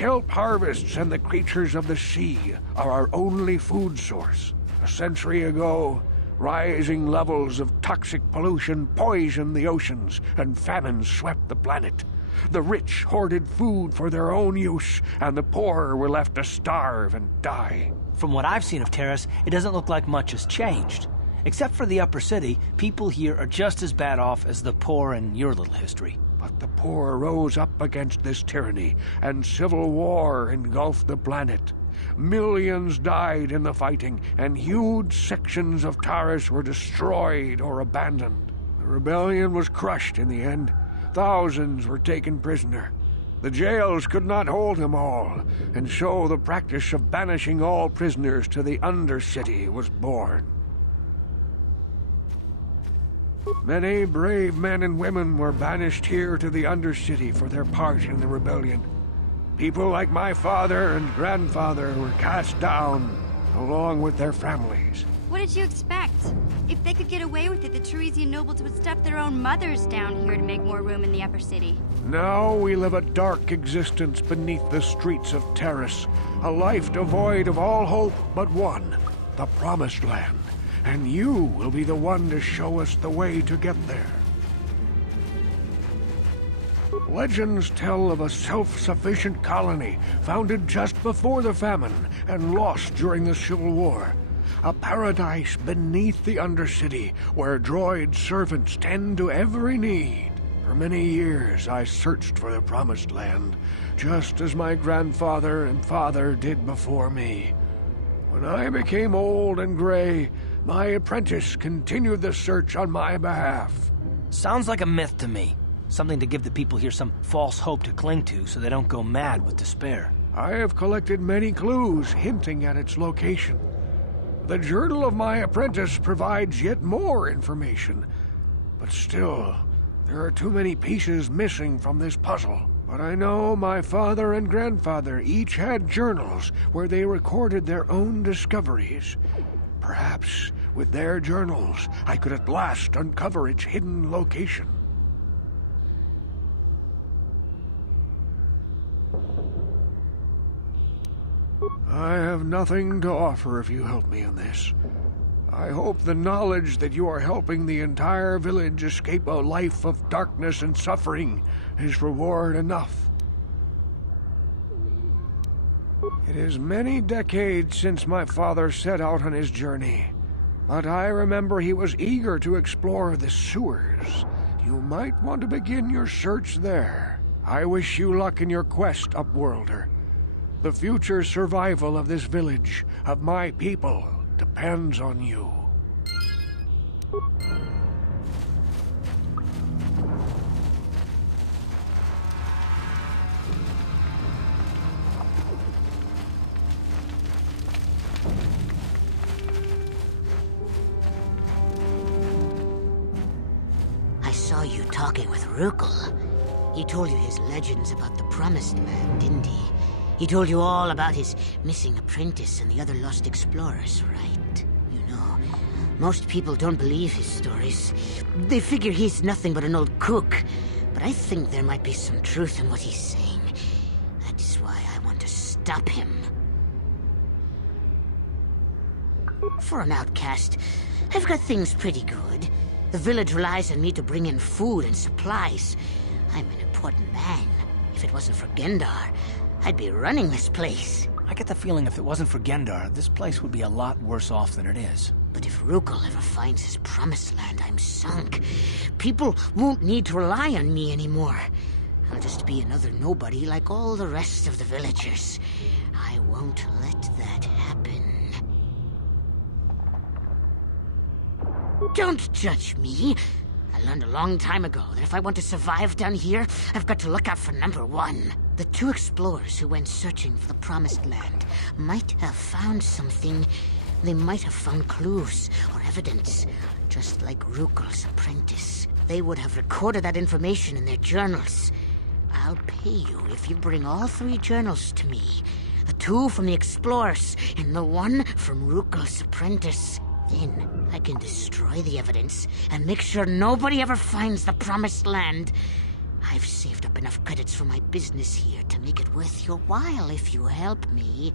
kelp harvests and the creatures of the sea are our only food source. A century ago, rising levels of toxic pollution poisoned the oceans, and famine swept the planet. The rich hoarded food for their own use, and the poor were left to starve and die. From what I've seen of Taris, it doesn't look like much has changed. Except for the upper city, people here are just as bad off as the poor in your little history. But the poor rose up against this tyranny, and civil war engulfed the planet. Millions died in the fighting, and huge sections of Taris were destroyed or abandoned. The rebellion was crushed in the end. Thousands were taken prisoner. The jails could not hold them all, and so the practice of banishing all prisoners to the Undercity was born. Many brave men and women were banished here to the Undercity for their part in the rebellion. People like my father and grandfather were cast down, along with their families. What did you expect? If they could get away with it, the Tarisian nobles would stuff their own mothers down here to make more room in the upper city. Now we live a dark existence beneath the streets of Taris, a life devoid of all hope but one, the Promised Land. And you will be the one to show us the way to get there. Legends tell of a self-sufficient colony founded just before the famine and lost during the Civil War. A paradise beneath the Undercity where droid servants tend to every need. For many years I searched for the Promised Land, just as my grandfather and father did before me. When I became old and gray, my apprentice continued the search on my behalf. Sounds like a myth to me. Something to give the people here some false hope to cling to so they don't go mad with despair. I have collected many clues hinting at its location. The journal of my apprentice provides yet more information. But still, there are too many pieces missing from this puzzle. But I know my father and grandfather each had journals where they recorded their own discoveries. Perhaps, with their journals, I could at last uncover its hidden location. I have nothing to offer if you help me in this. I hope the knowledge that you are helping the entire village escape a life of darkness and suffering is reward enough. It is many decades since my father set out on his journey, but I remember he was eager to explore the sewers. You might want to begin your search there. I wish you luck in your quest, Upworlder. The future survival of this village, of my people, depends on you. I saw you talking with Rukel. He told you his legends about the Promised Land, didn't he? He told you all about his missing apprentice and the other lost explorers, right? You know, most people don't believe his stories. They figure he's nothing but an old cook. But I think there might be some truth in what he's saying. That's why I want to stop him. For an outcast, I've got things pretty good. The village relies on me to bring in food and supplies. I'm an important man. If it wasn't for Gendar, I'd be running this place. I get the feeling if it wasn't for Gendar, this place would be a lot worse off than it is. But if Rukel ever finds his Promised Land, I'm sunk. People won't need to rely on me anymore. I'll just be another nobody like all the rest of the villagers. I won't let that happen. Don't judge me. I learned a long time ago that if I want to survive down here, I've got to look out for number one. The two explorers who went searching for the Promised Land might have found something. They might have found clues or evidence, just like Rukel's apprentice. They would have recorded that information in their journals. I'll pay you if you bring all three journals to me. The two from the explorers and the one from Rukel's apprentice. Then I can destroy the evidence and make sure nobody ever finds the Promised Land. I've saved up enough credits for my business here to make it worth your while if you help me.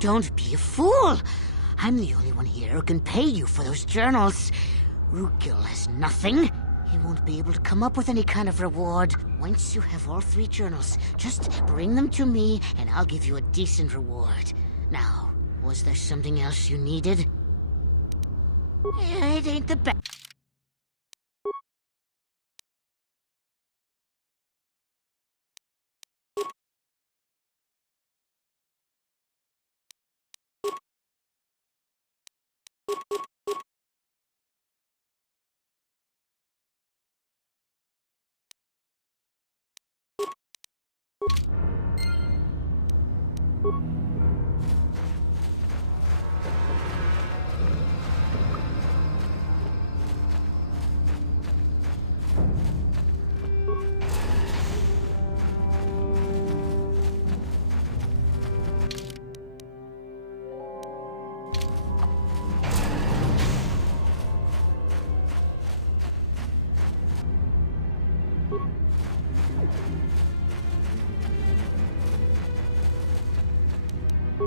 Don't be a fool! I'm the only one here who can pay you for those journals. Rugil has nothing. He won't be able to come up with any kind of reward. Once you have all 3 journals, just bring them to me and I'll give you a decent reward. Now, was there something else you needed? It ain't the best.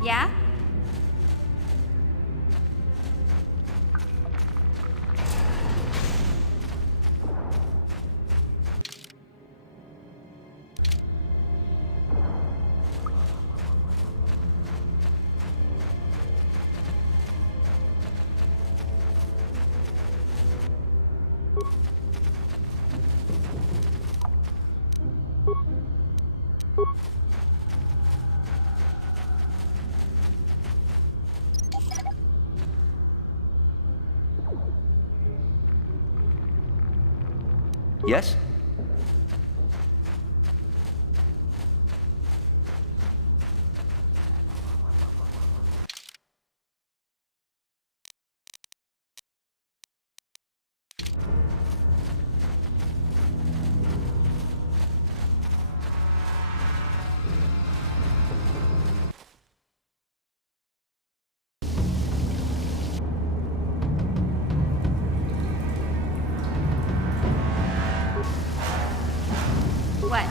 Yeah? Yes? What?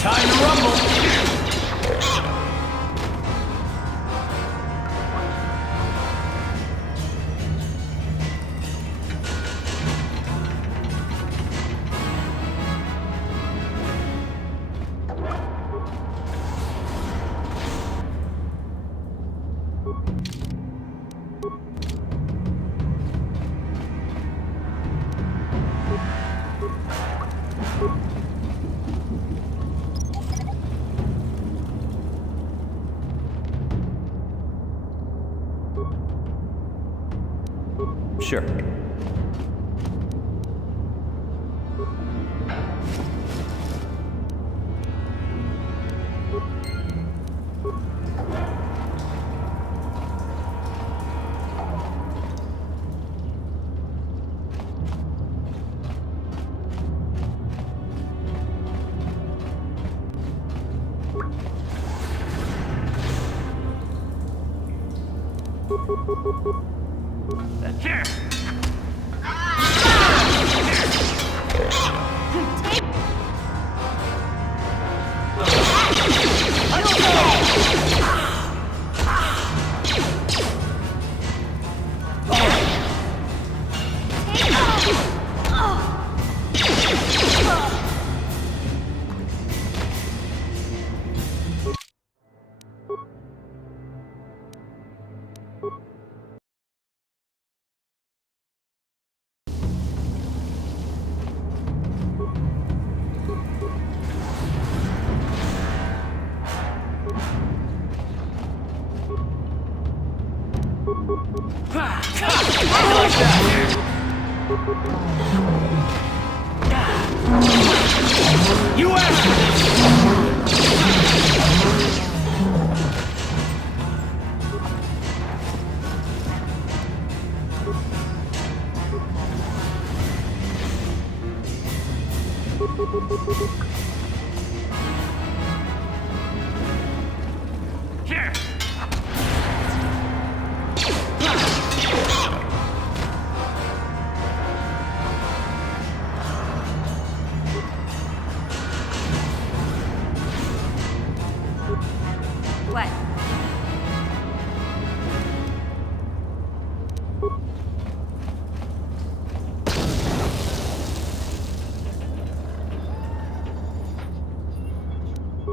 Time to rumble! Sure.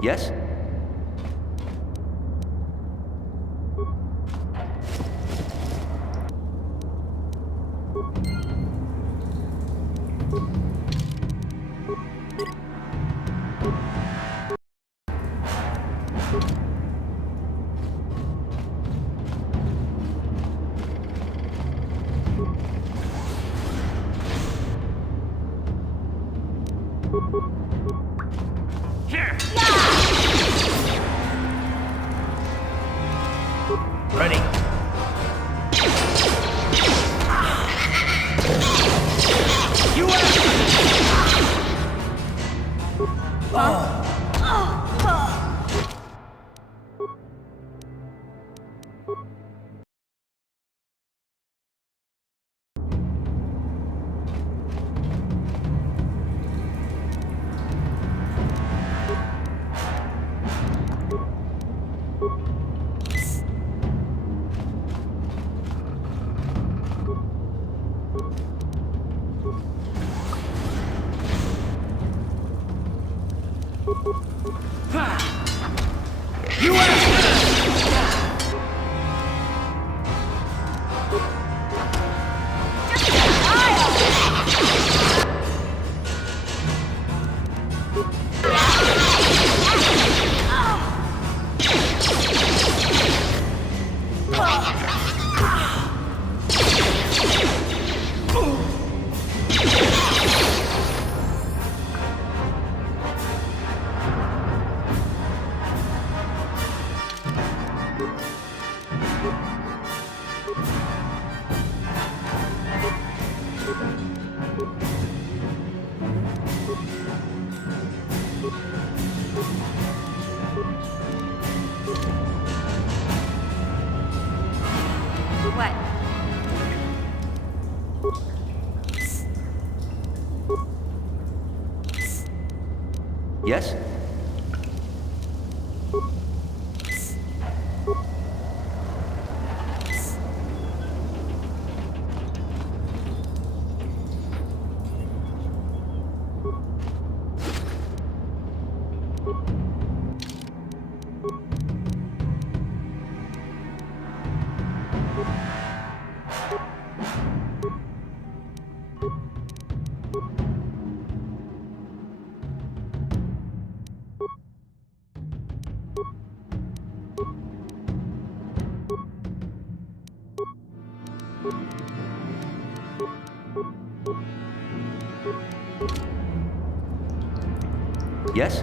Yes? Ready? What? Yes? Yes?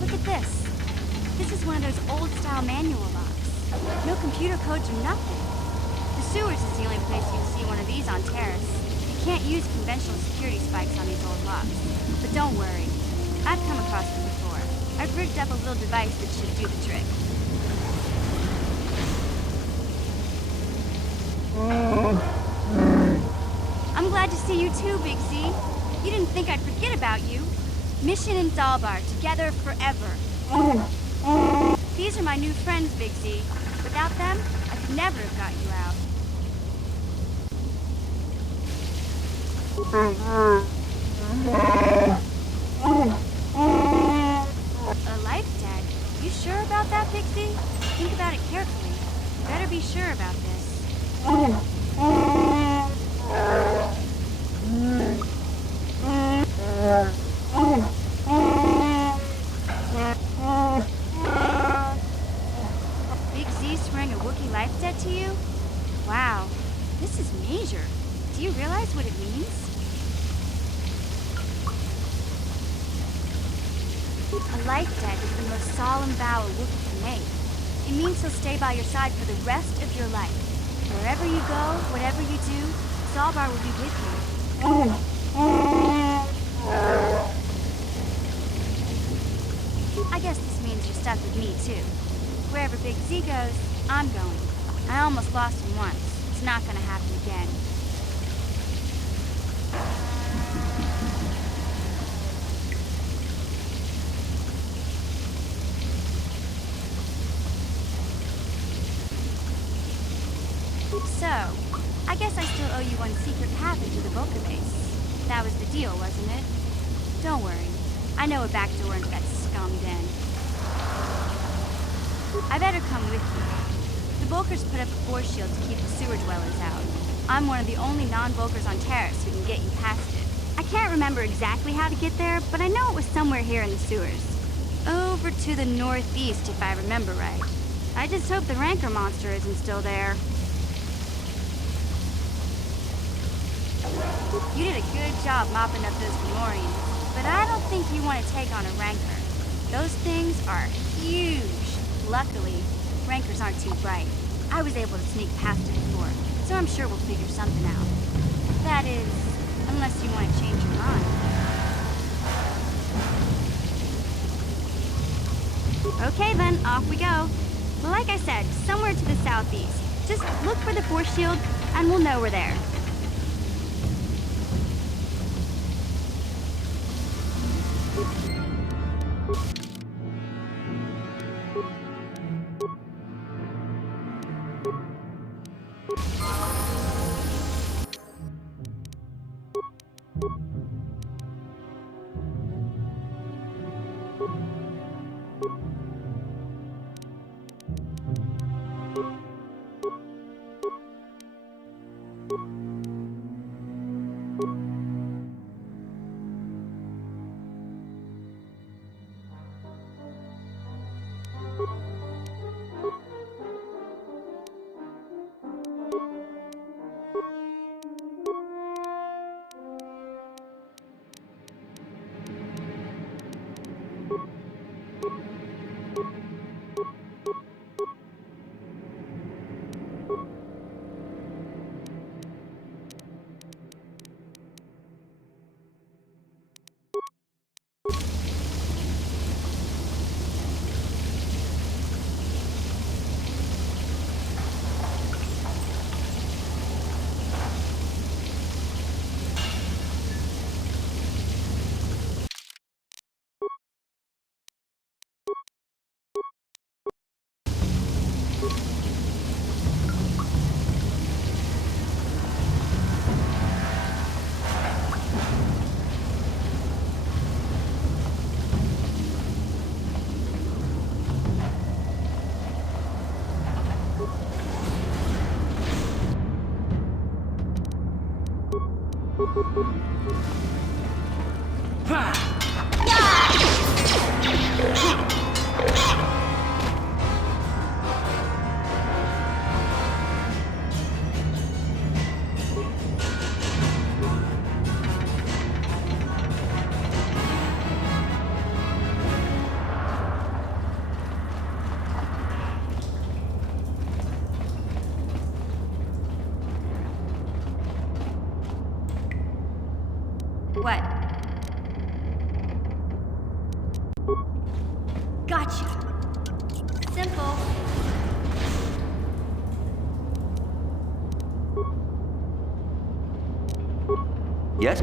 Look at this. This is where old-style manual locks. No computer codes or nothing. The sewers is the only place you'd see one of these on Taris. You can't use conventional security spikes on these old locks. But don't worry. I've come across them before. I've rigged up a little device that should do the trick. I'm glad to see you too, Big Z. You didn't think I'd forget about you. Mission and Dalbar, together forever. These are my new friends, Big Z. Without them, I could never have got you out. A life debt? You sure about that, Big Z? Think about it carefully. You better be sure about this. Big Z swearing a Wookiee life debt to you? Wow, this is major. Do you realize what it means? A life debt is the most solemn vow a Wookiee can make. It means he'll stay by your side for the rest of your life. Wherever you go, whatever you do, Zalbar will be with you. I guess this means you're stuck with me, too. Wherever Big Z goes, I'm going. I almost lost him once. It's not gonna happen again. So, I guess I still owe you one secret passage to the Vulcan base. That was the deal, wasn't it? Don't worry. I know a back door into that scum den. I better come with you. The Vulkars put up a force shield to keep the sewer dwellers out. I'm one of the only non-Vulkars on Taris who can get you past it. I can't remember exactly how to get there, but I know it was somewhere here in the sewers. Over to the northeast, if I remember right. I just hope the Rancor monster isn't still there. You did a good job mopping up those Gamorreans, but I don't think you want to take on a Rancor. Those things are huge. Luckily, Rancors aren't too bright. I was able to sneak past it before, so I'm sure we'll figure something out. That is, unless you want to change your mind. Okay then, off we go. Like I said, somewhere to the southeast. Just look for the force shield, and we'll know we're there. Yes?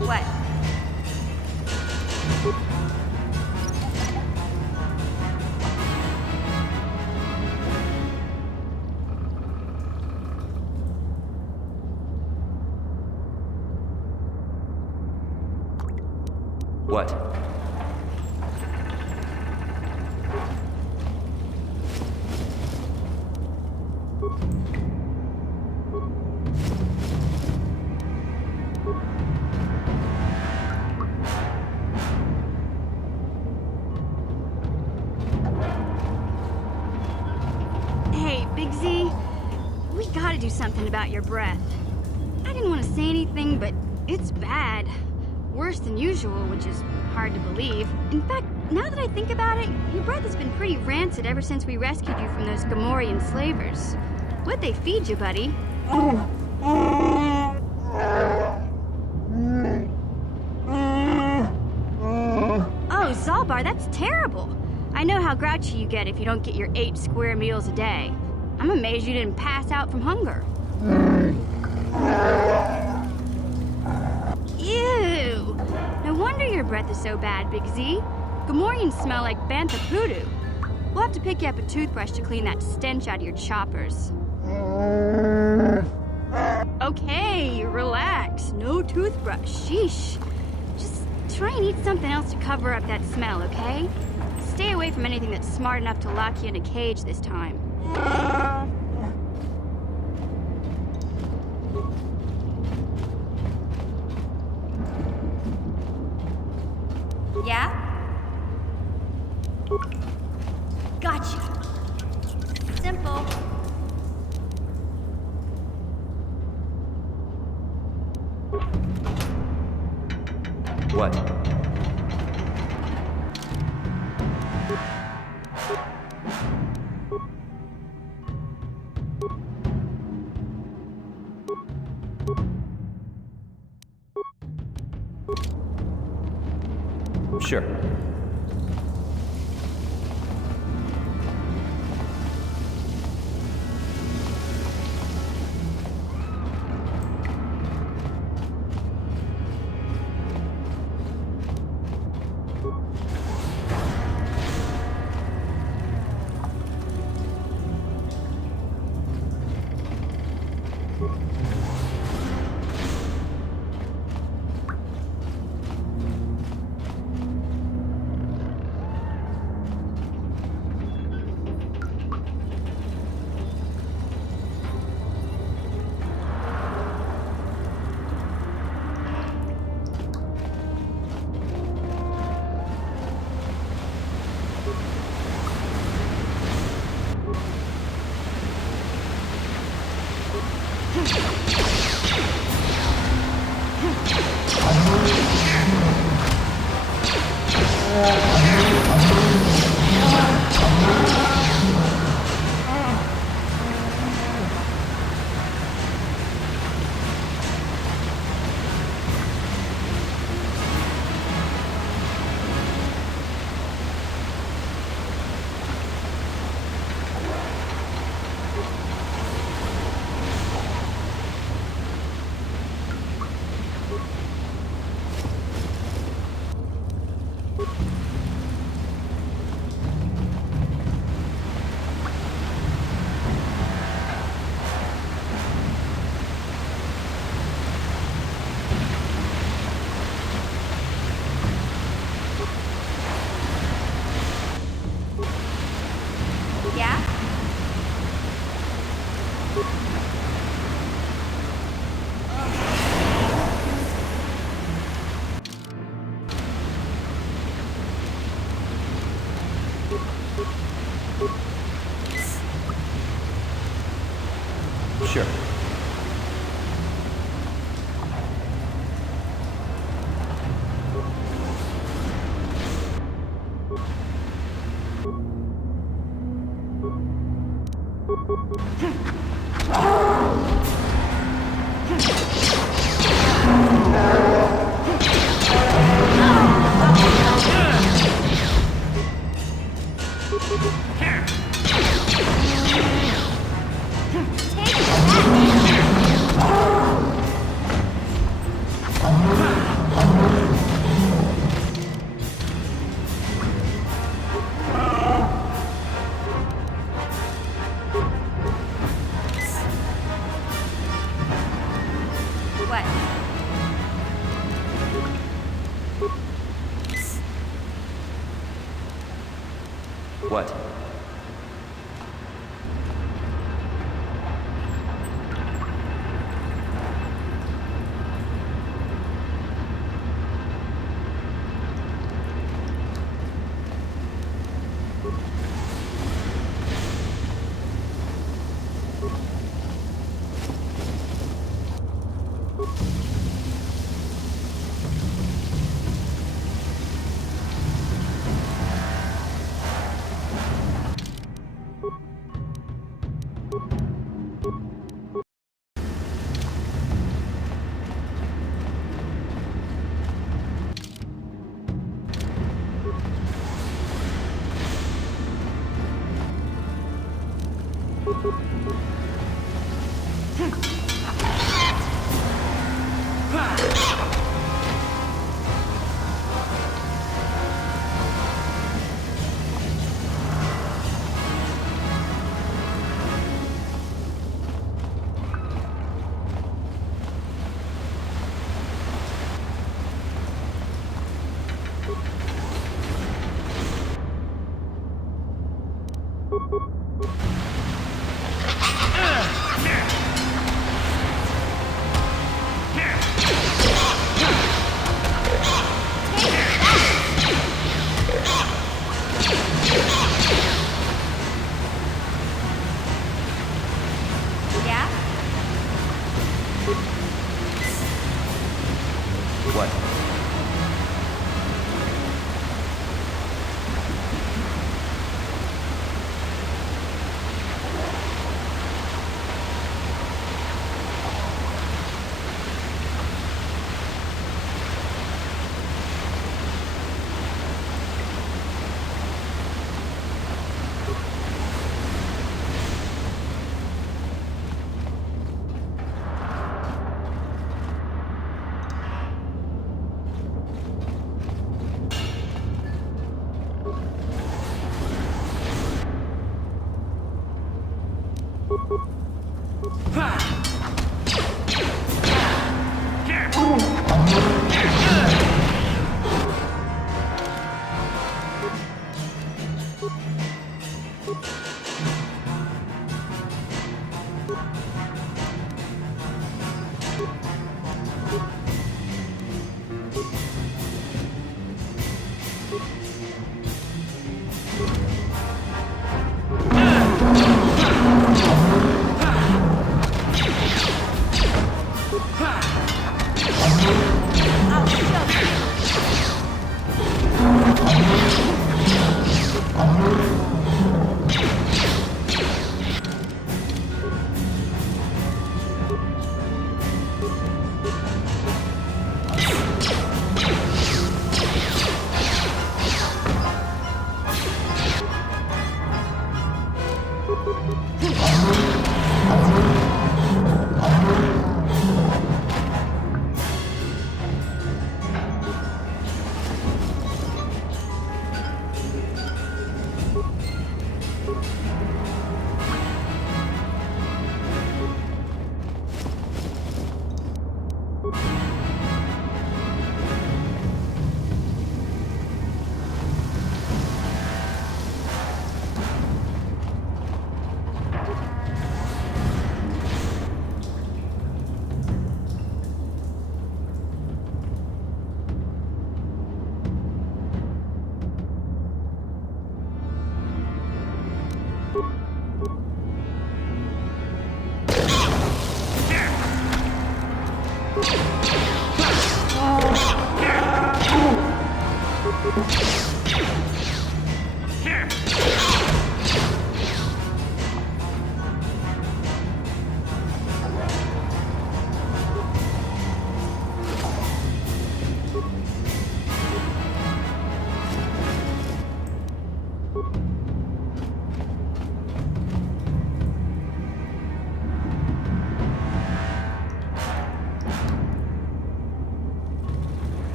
What? What? Hey, Big Z, we gotta do something about your breath. I didn't want to say anything, but it's bad. Worse than usual, which is hard to believe. In fact, now that I think about it, your breath has been pretty rancid ever since we rescued you from those Gamorrean slavers. What'd they feed you, buddy? Oh, Zalbar, that's terrible. I know how grouchy you get if you don't get your 8 square meals a day. I'm amazed you didn't pass out from hunger. Ew! No wonder your breath is so bad, Big Z. Gamorreans smell like bantha poodoo. We'll have to pick you up a toothbrush to clean that stench out of your choppers. Okay, relax. No toothbrush. Sheesh. Just try and eat something else to cover up that smell, okay? Stay away from anything that's smart enough to lock you in a cage this time. Yeah? Gotcha. Simple. What? Sure. What? What? What?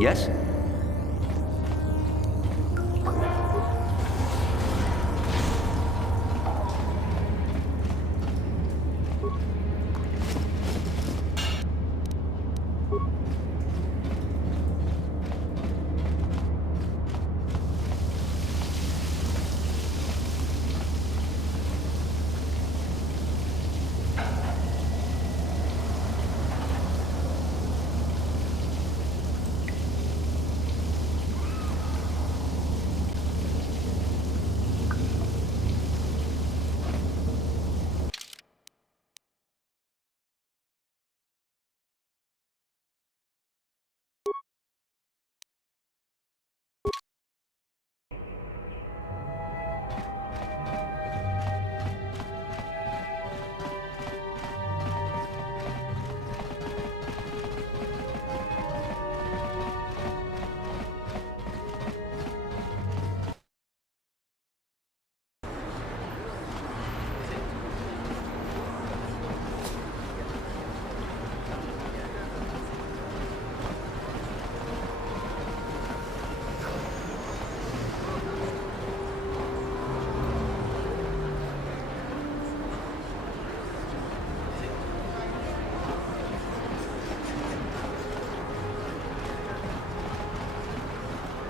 Yes?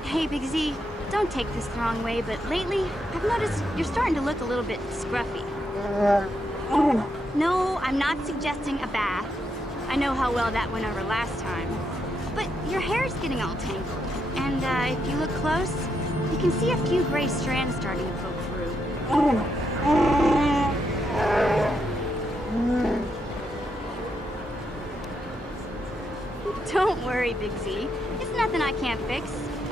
Hey, Big Z, don't take this the wrong way, but lately, I've noticed you're starting to look a little bit scruffy. No, I'm not suggesting a bath. I know how well that went over last time. But your hair's getting all tangled, and if you look close, you can see a few gray strands starting to poke through. Don't worry, Big Z. It's nothing I can't fix.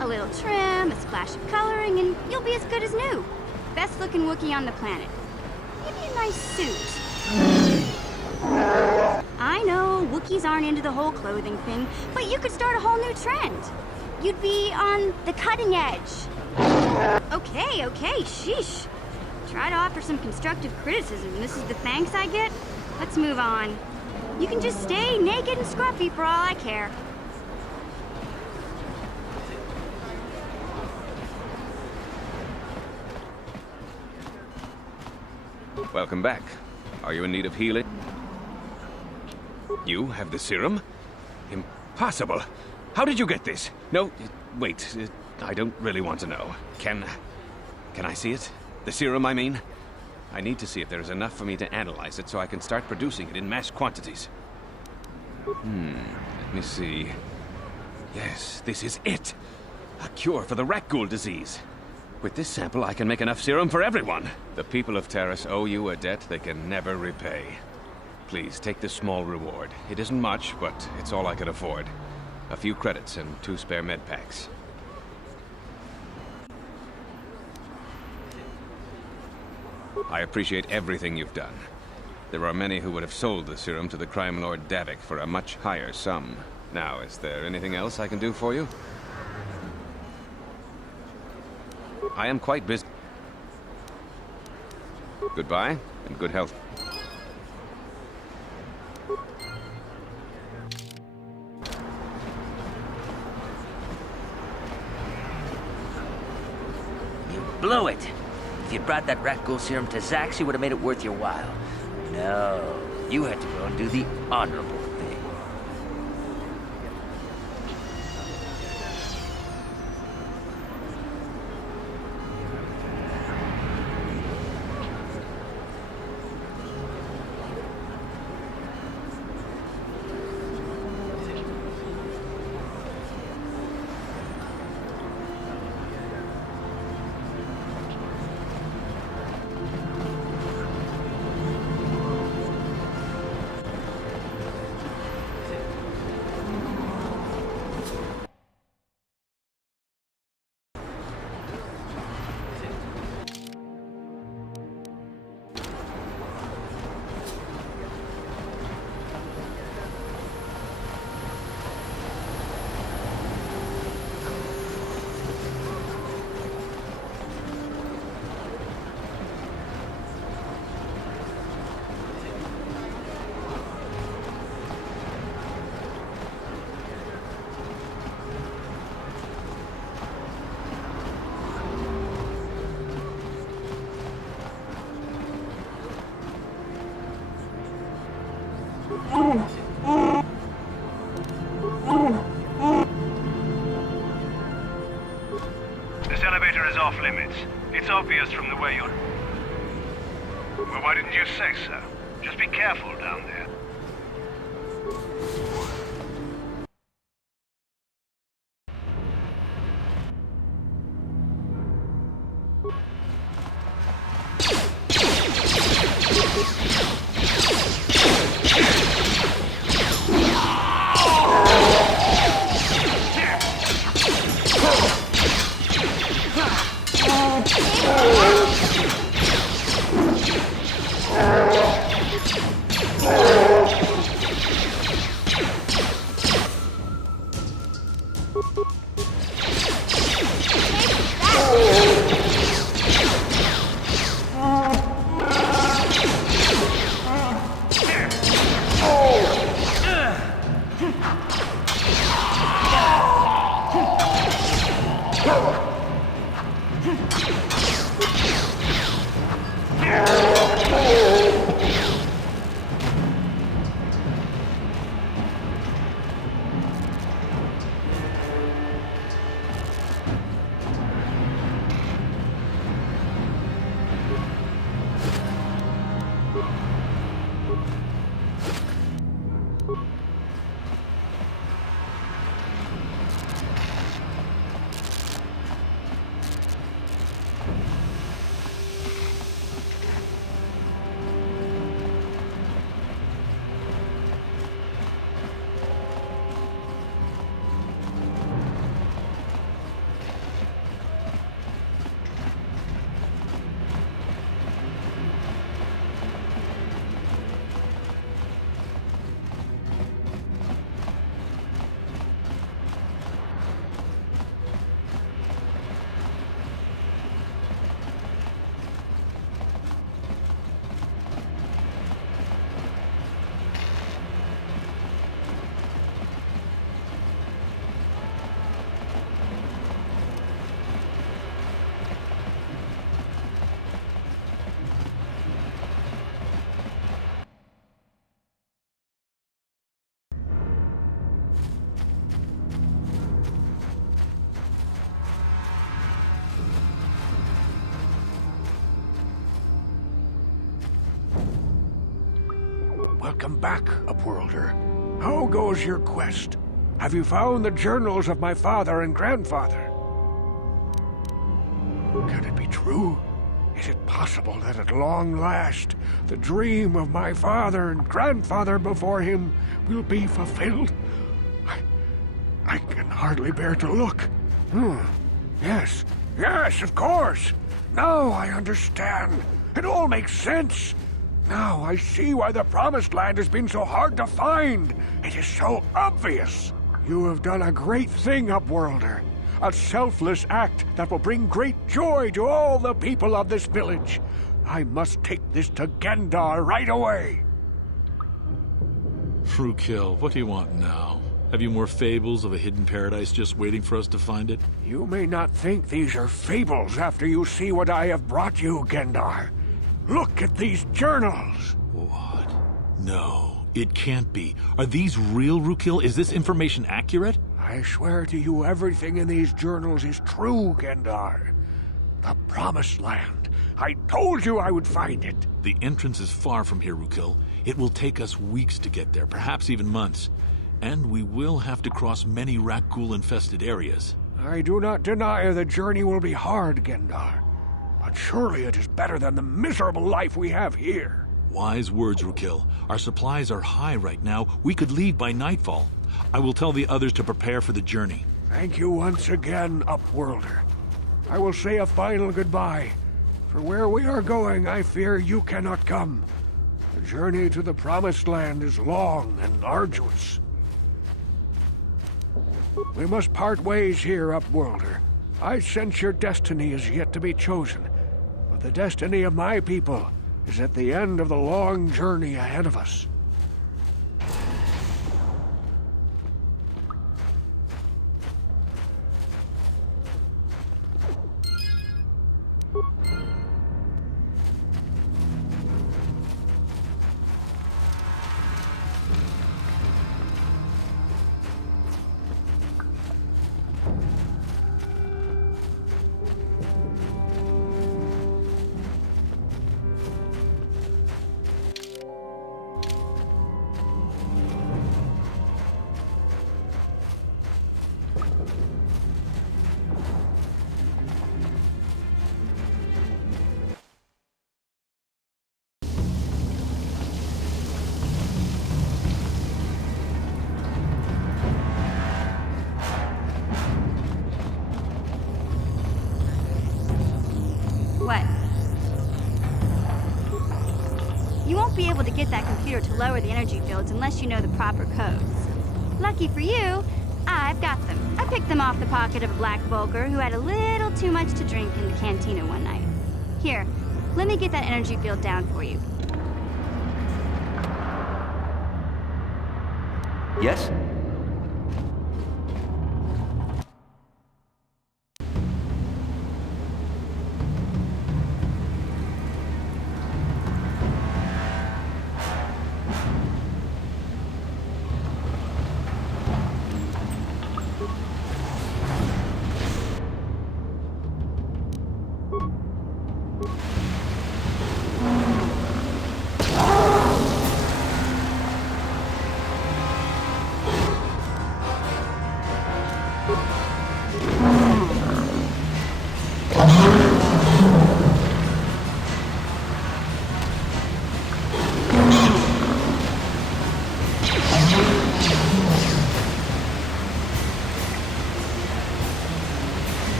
A little trim, a splash of coloring, and you'll be as good as new. Best looking Wookiee on the planet. Maybe a nice suit. I know, Wookiees aren't into the whole clothing thing, but you could start a whole new trend. You'd be on the cutting edge. Okay, sheesh. Try to offer some constructive criticism, and this is the thanks I get? Let's move on. You can just stay naked and scruffy for all I care. Welcome back. Are you in need of healing? You have the serum? Impossible. How did you get this? No, wait. I don't really want to know. Can I see it? The serum, I mean? I need to see if there is enough for me to analyze it so I can start producing it in mass quantities. Let me see. Yes, this is it. A cure for the rat ghoul disease. With this sample, I can make enough serum for everyone. The people of Taris owe you a debt they can never repay. Please, take this small reward. It isn't much, but it's all I could afford. A few credits and 2 spare med packs. I appreciate everything you've done. There are many who would have sold the serum to the crime lord Davik for a much higher sum. Now, is there anything else I can do for you? I am quite busy. Goodbye, and good health. You blew it. If you'd brought that rat ghoul serum to Zax, you would have made it worth your while. No, you had to go and do the honorable thing. This elevator is off limits. It's obvious from the way you're... Well, why didn't you say so? Just be careful down there. Welcome back, Upworlder. How goes your quest? Have you found the journals of my father and grandfather? Can it be true? Is it possible that at long last, the dream of my father and grandfather before him will be fulfilled? I can hardly bear to look. Yes, of course. Now I understand. It all makes sense. Now I see why the Promised Land has been so hard to find. It is so obvious. You have done a great thing, Upworlder. A selfless act that will bring great joy to all the people of this village. I must take this to Gendar right away. Frukill, what do you want now? Have you more fables of a hidden paradise just waiting for us to find it? You may not think these are fables after you see what I have brought you, Gendar. Look at these journals! What? No, it can't be. Are these real, Frukill? Is this information accurate? I swear to you everything in these journals is true, Gendar. The Promised Land. I told you I would find it. The entrance is far from here, Frukill. It will take us weeks to get there, perhaps even months. And we will have to cross many Rakghoul-infested areas. I do not deny the journey will be hard, Gendar. But surely it is better than the miserable life we have here. Wise words, Frukill. Our supplies are high right now. We could leave by nightfall. I will tell the others to prepare for the journey. Thank you once again, Upworlder. I will say a final goodbye. For where we are going, I fear you cannot come. The journey to the Promised Land is long and arduous. We must part ways here, Upworlder. I sense your destiny is yet to be chosen, but the destiny of my people is at the end of the long journey ahead of us. You won't be able to get that computer to lower the energy fields unless you know the proper codes. Lucky for you, I've got them. I picked them off the pocket of a black Volker who had a little too much to drink in the cantina one night. Here, let me get that energy field down for you. Yes?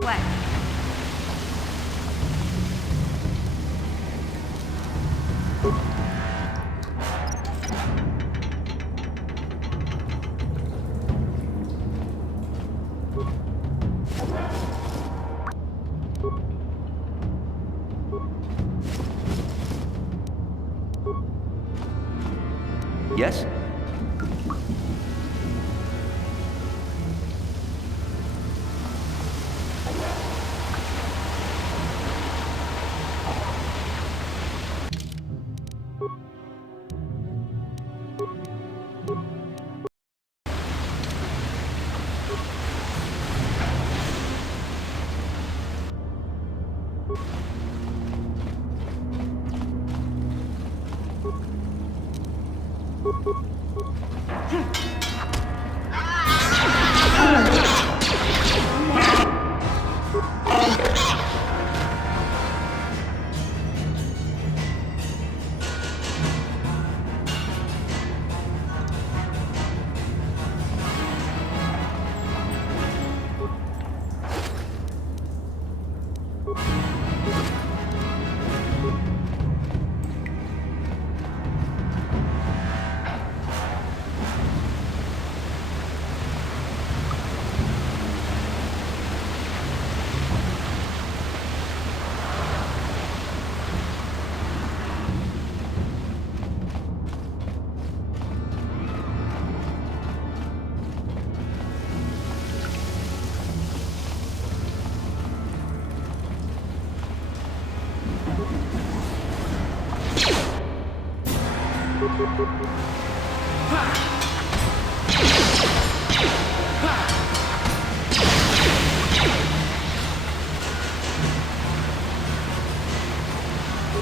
What? Yes?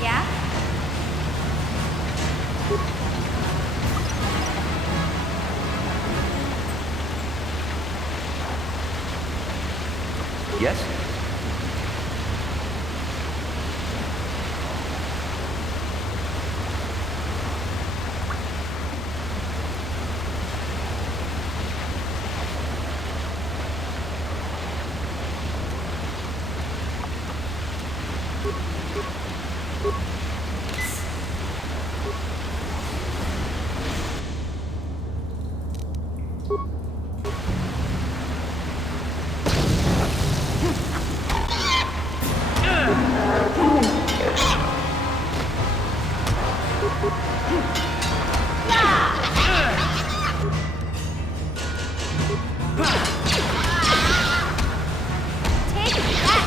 Yeah? Yes? Take that!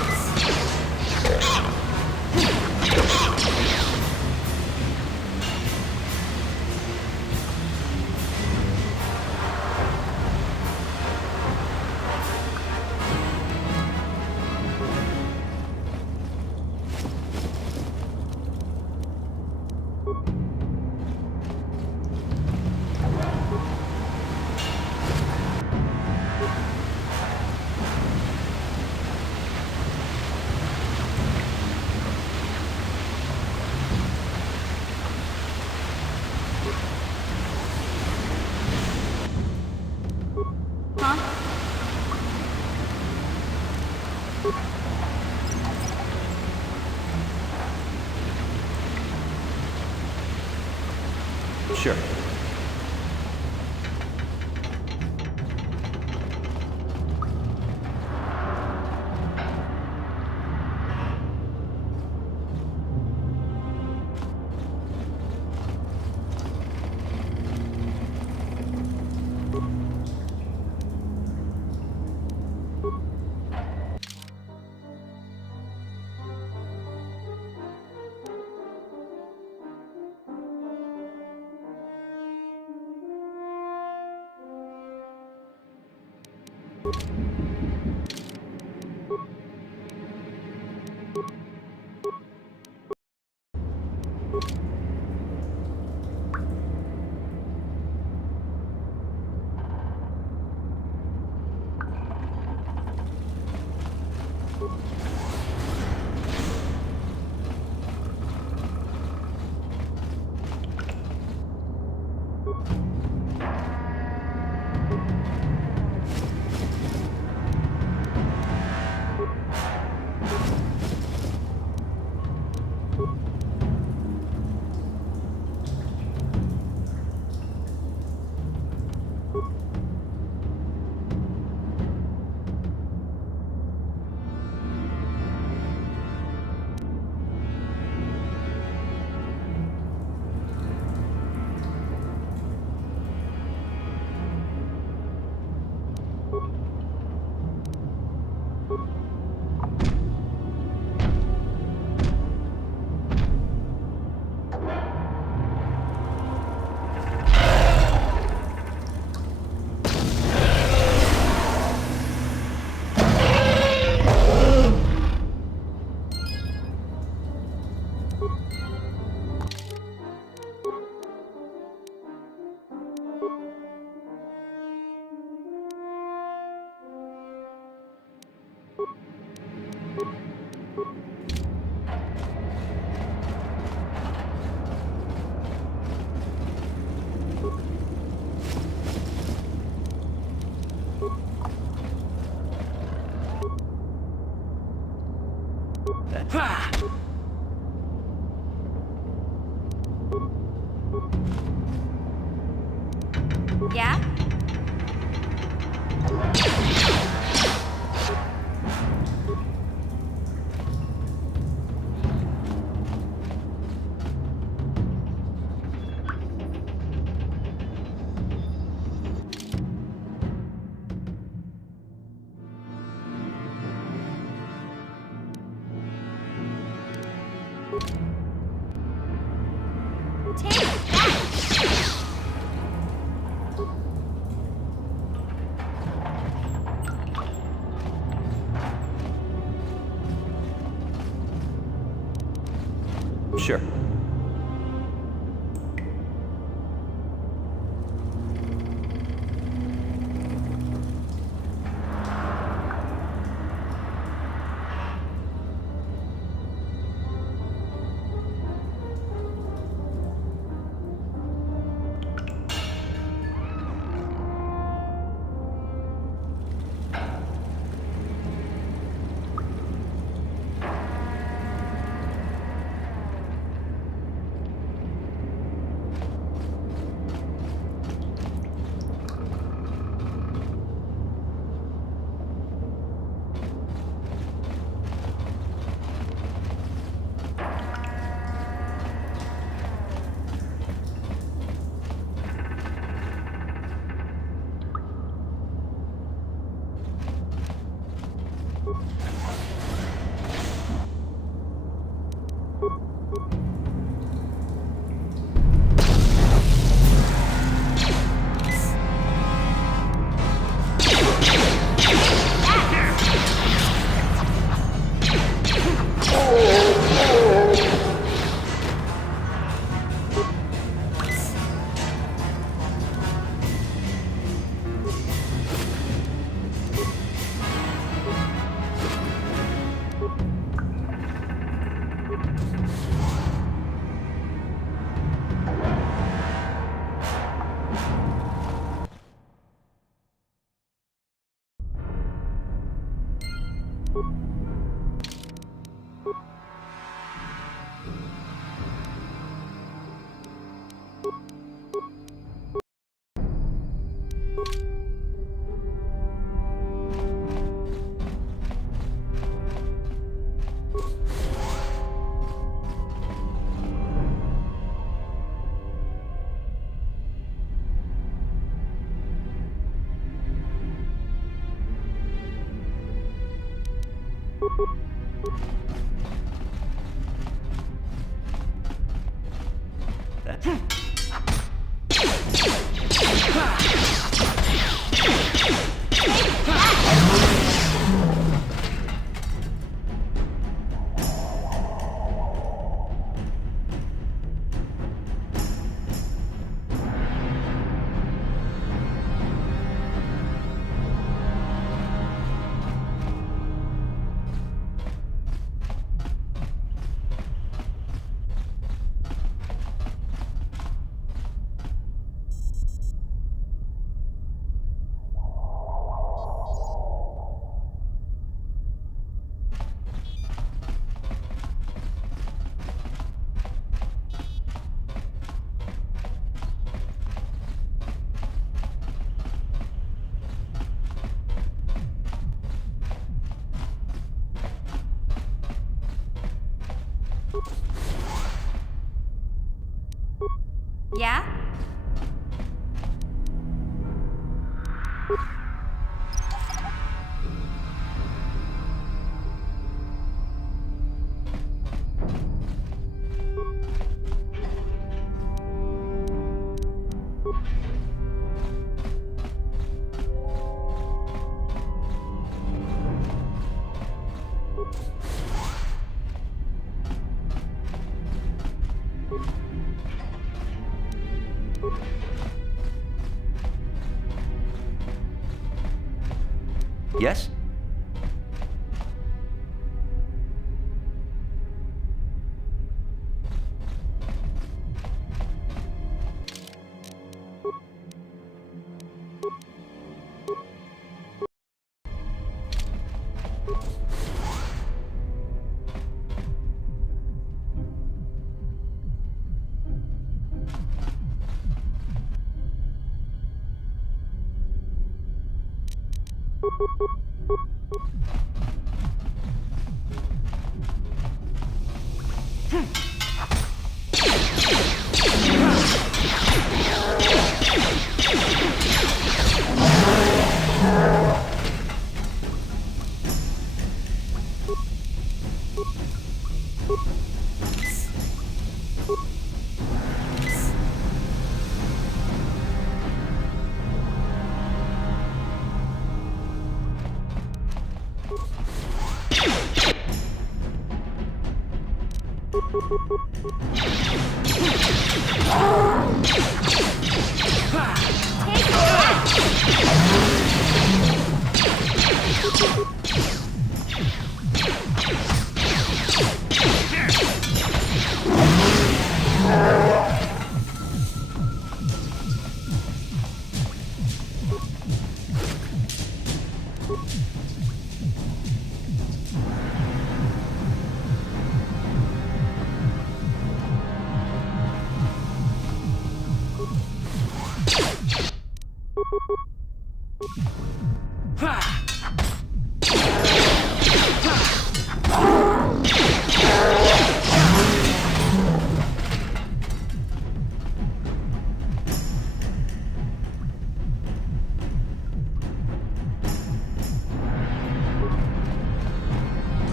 Sure. Yeah? Sure. Yeah? Yes?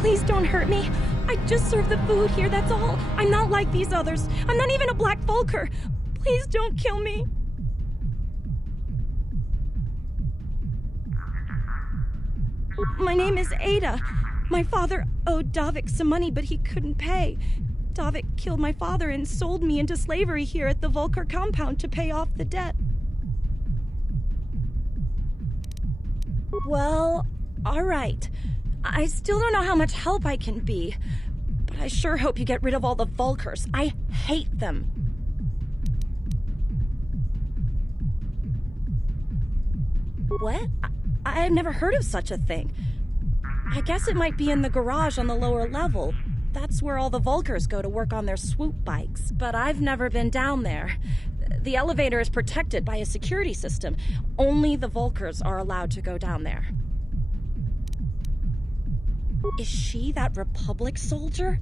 Please don't hurt me. I just serve the food here, that's all. I'm not like these others. I'm not even a Black Volker. Please don't kill me. My name is Ada. My father owed Davik some money, but he couldn't pay. Davik killed my father and sold me into slavery here at the Volker compound to pay off the debt. Well, all right. I still don't know how much help I can be, but I sure hope you get rid of all the Volkers. I hate them. What? I've never heard of such a thing. I guess it might be in the garage on the lower level. That's where all the Volkers go to work on their swoop bikes. But I've never been down there. The elevator is protected by a security system. Only the Volkers are allowed to go down there. Is she that Republic soldier?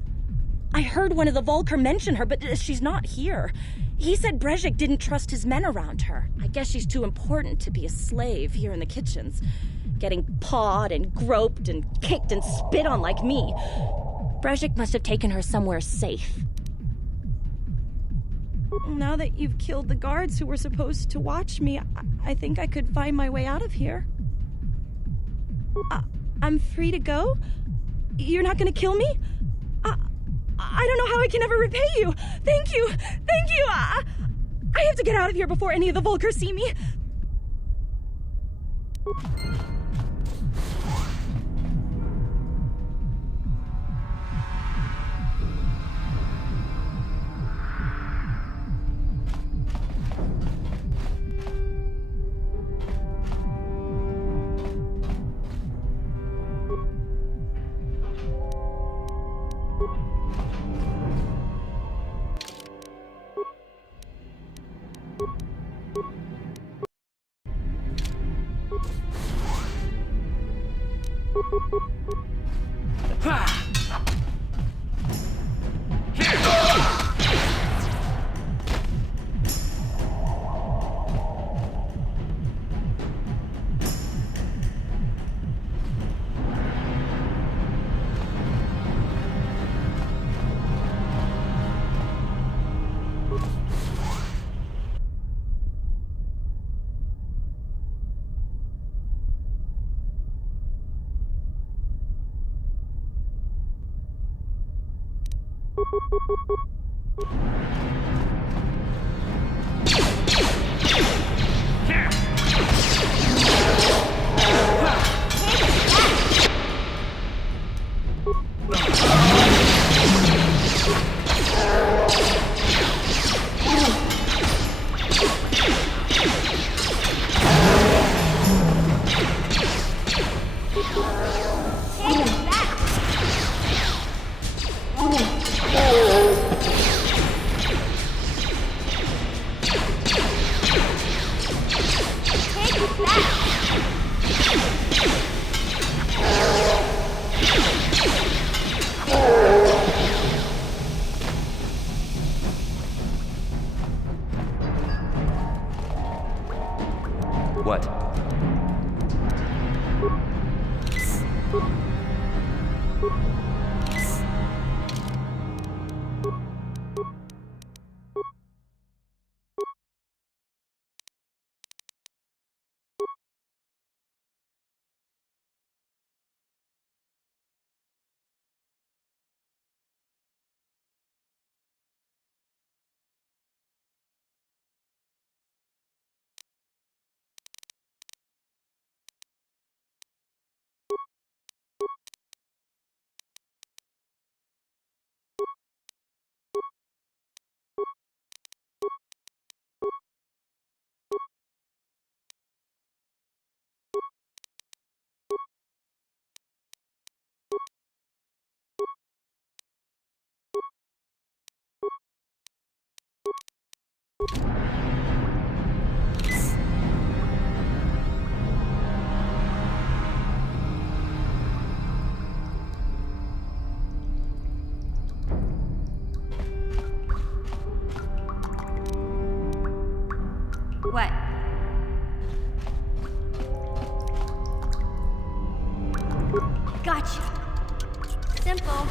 I heard one of the Volker mention her, but she's not here. He said Brezhik didn't trust his men around her. I guess she's too important to be a slave here in the kitchens. Getting pawed and groped and kicked and spit on like me. Brezhik must have taken her somewhere safe. Now that you've killed the guards who were supposed to watch me, I think I could find my way out of here. I'm free to go? You're not gonna kill me? I don't know how I can ever repay you. Thank you. Thank you. I have to get out of here before any of the Vulkars see me. What? What? Gotcha. Simple.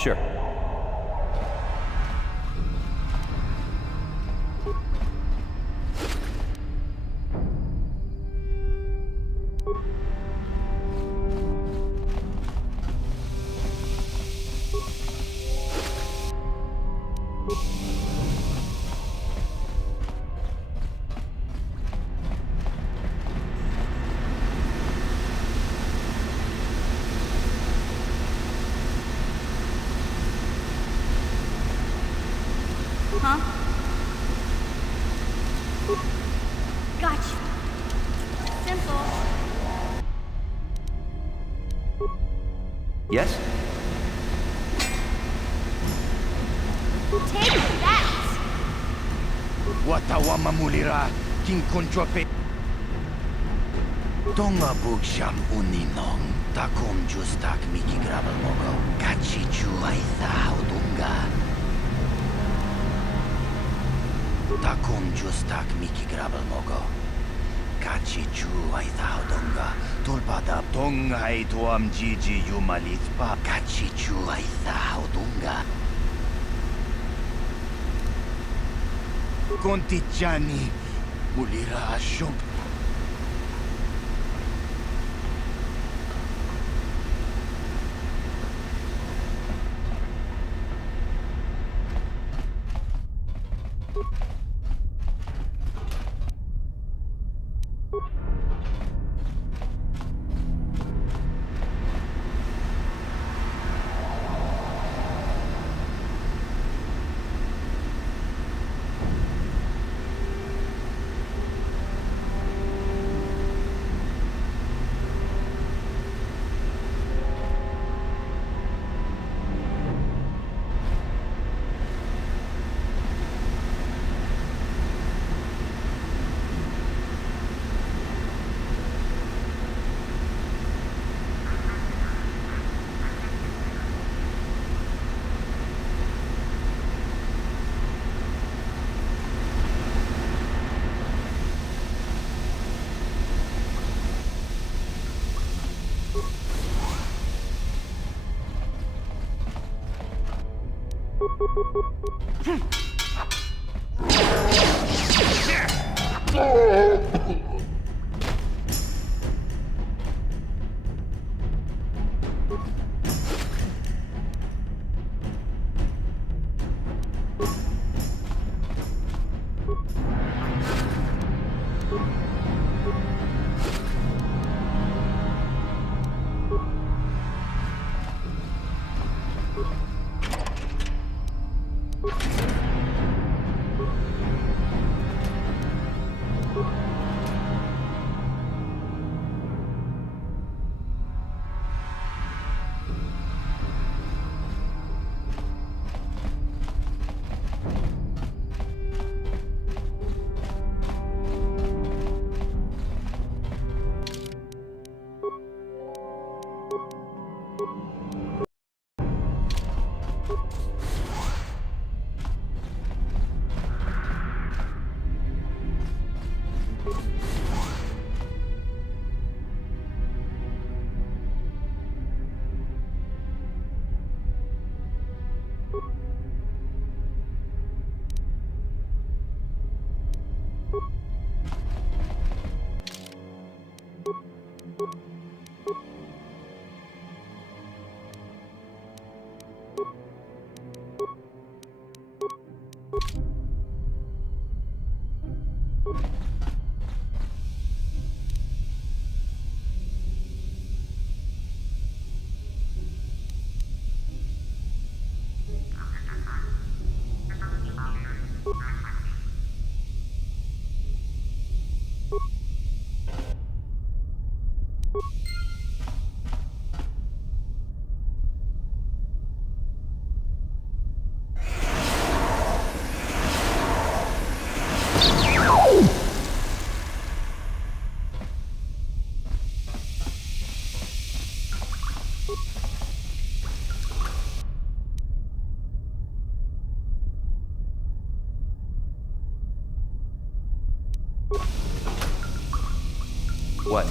Sure. Huh? Gotcha. Simple. Yes? Take that! Watawama mulira, king konjope. Tonga bugsham uninong, takom justak miki grabal mogo, kachi chuaitha haudunga. Takom justak miki grabal mogo, kachi chuaitha haudunga. Tulpada tonga tuam jiji yumalitpa, kachi chuaitha haudunga. Contigiani, mulira ashum. What?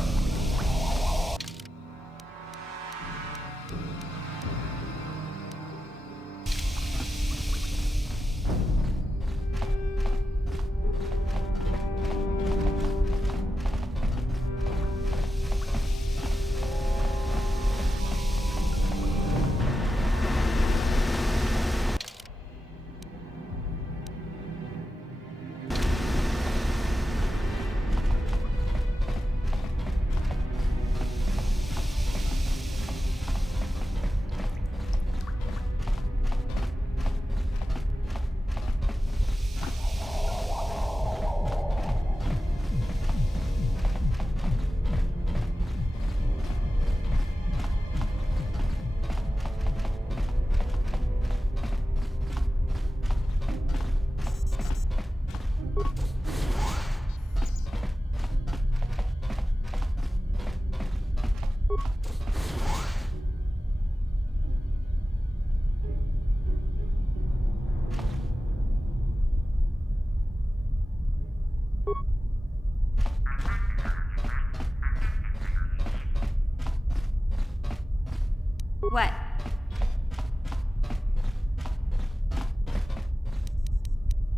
What?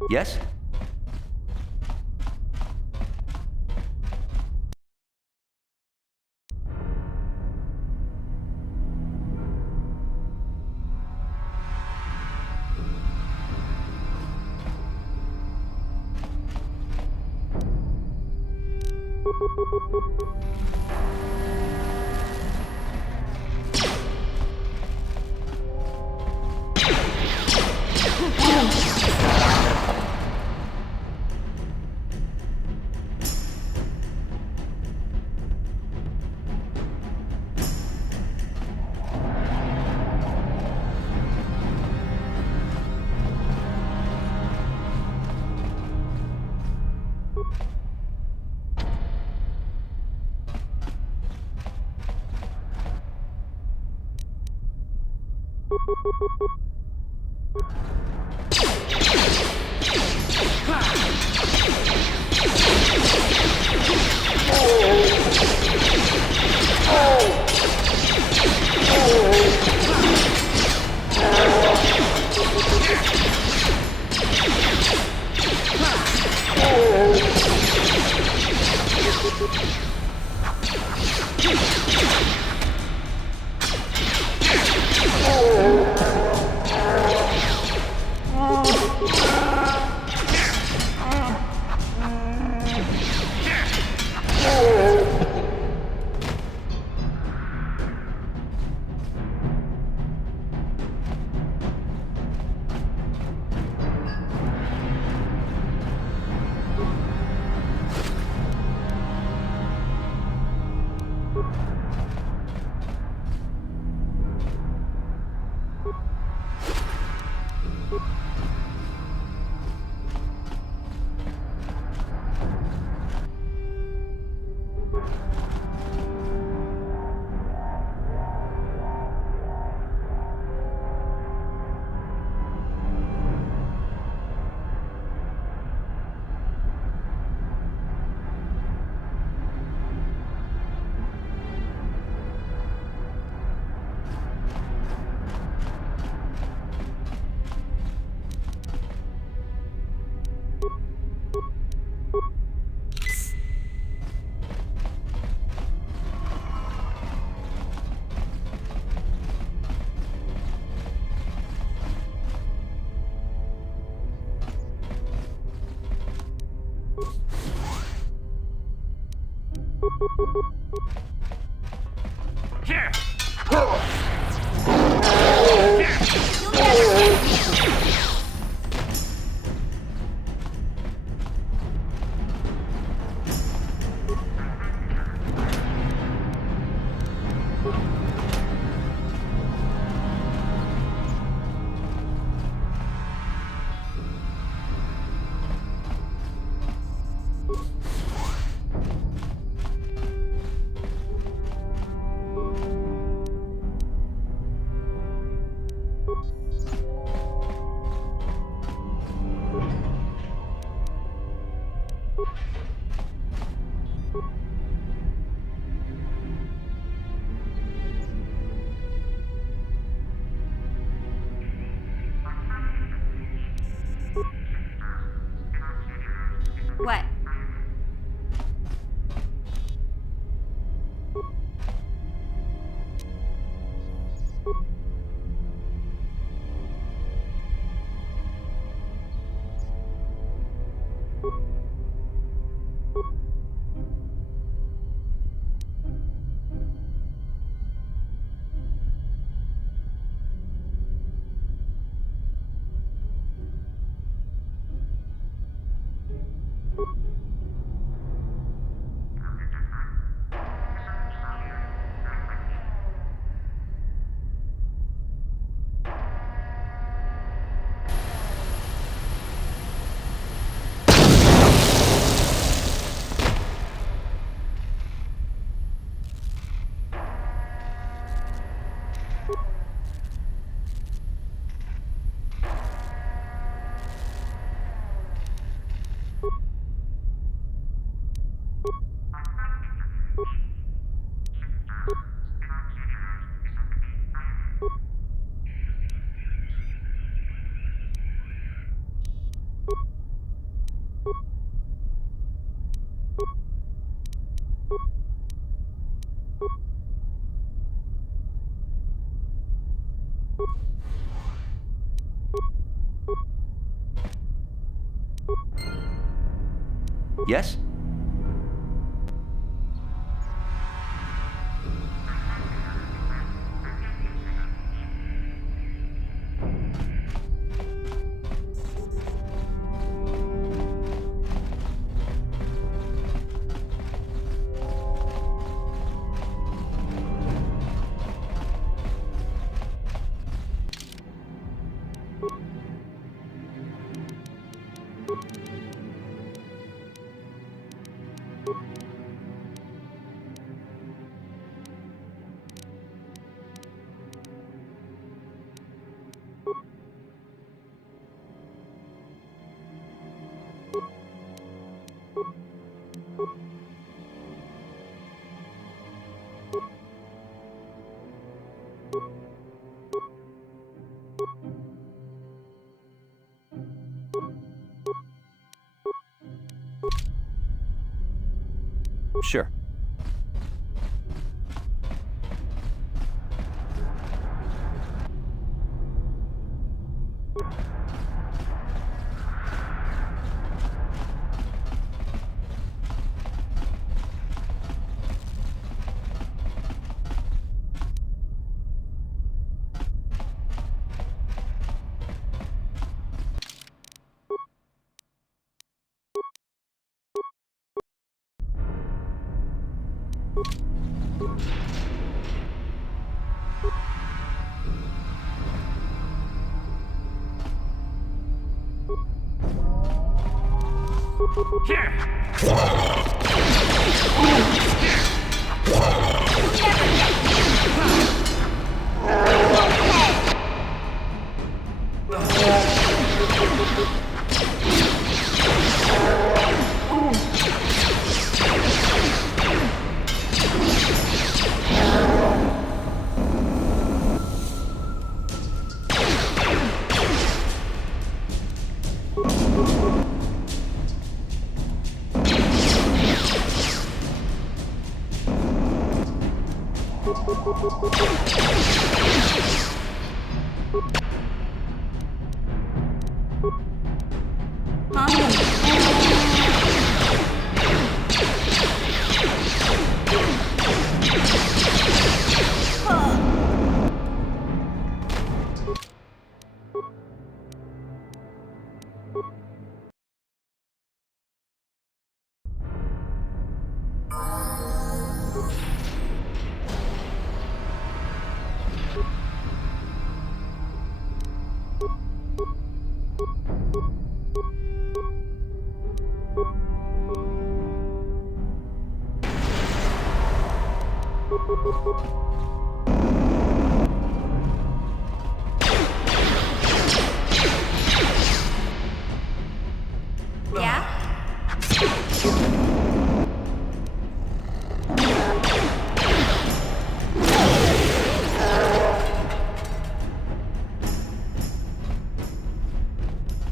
Yes? What? Yes? Sure.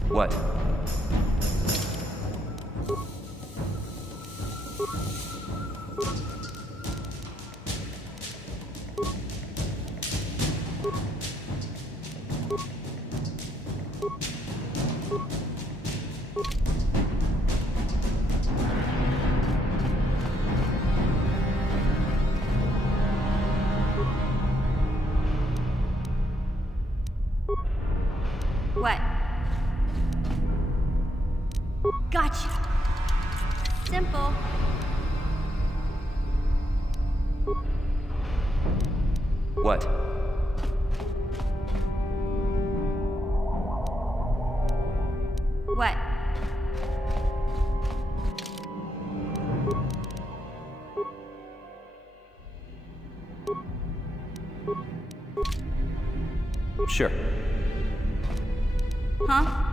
What? What? Gotcha. Simple. What? What? Sure. Huh?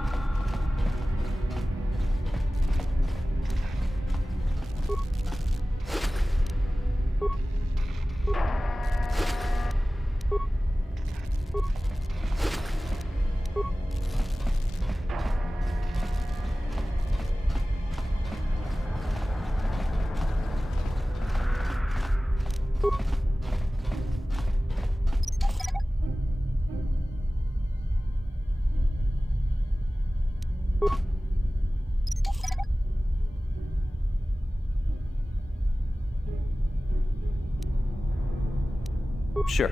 Sure.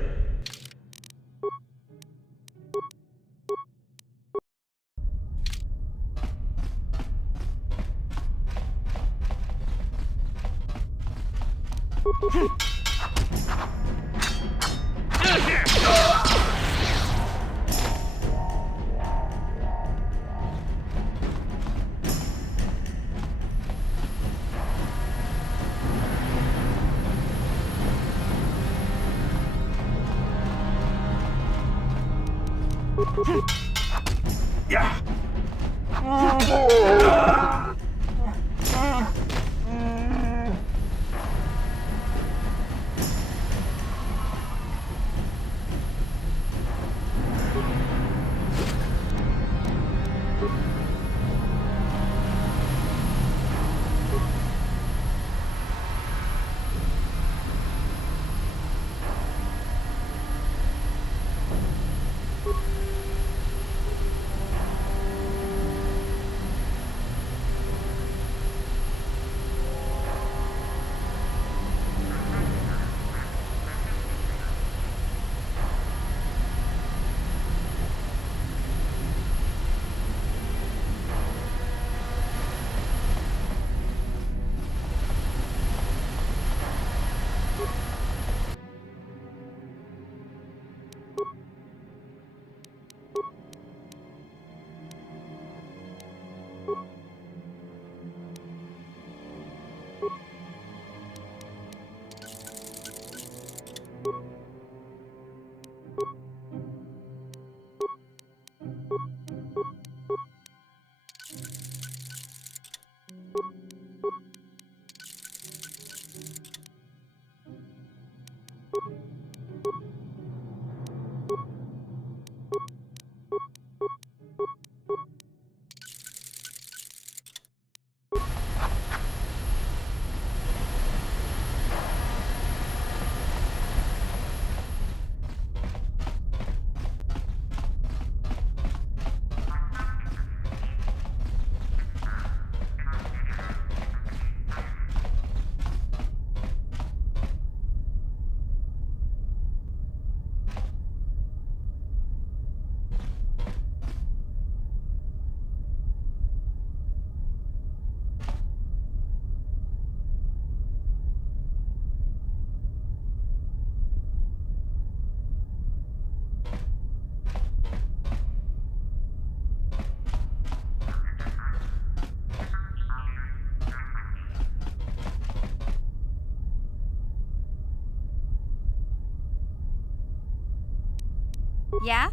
Yeah?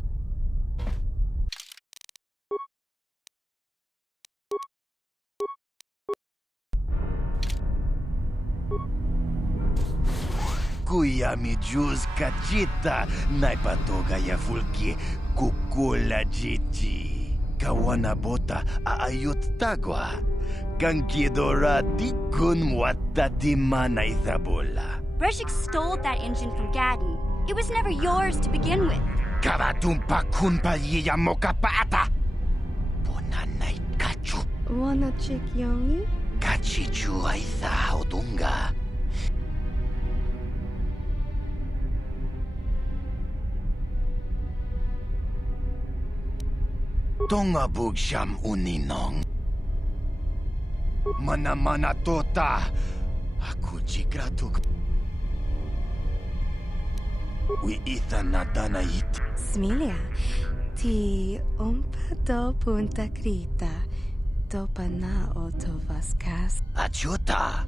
Kuya mi juz kachita, naipatoga ya fulki, kukula jiji. Kawana bota aayot tagwa. Kankidora tikun watati mana ithabola. Breshik stole that engine from Gadden. It was never yours to begin with. Karatumpa kunpa yiya mokapaata. Bonanay kachu. Wanna check Yongi? Kachichu aitha odunga. Tonga bugsham uninong. Mana tota. Aku jigratuk. We ithan nadanait. Smilia, ti umpa do punta krita, do pana oto vaskas. Achuta.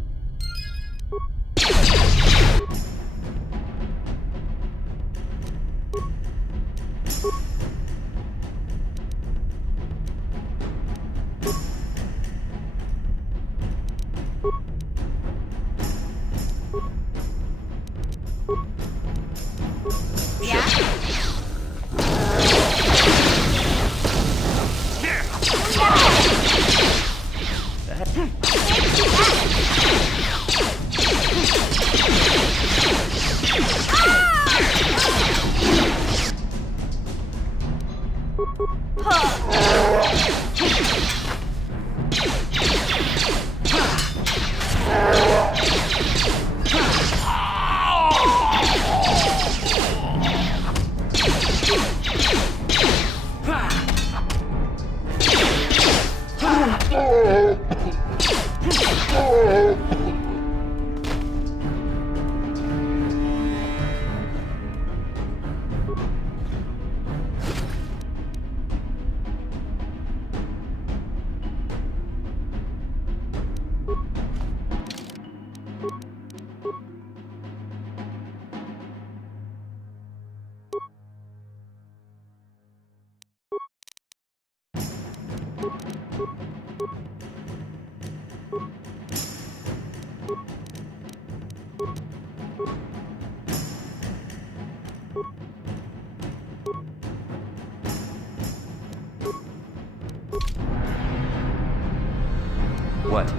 What?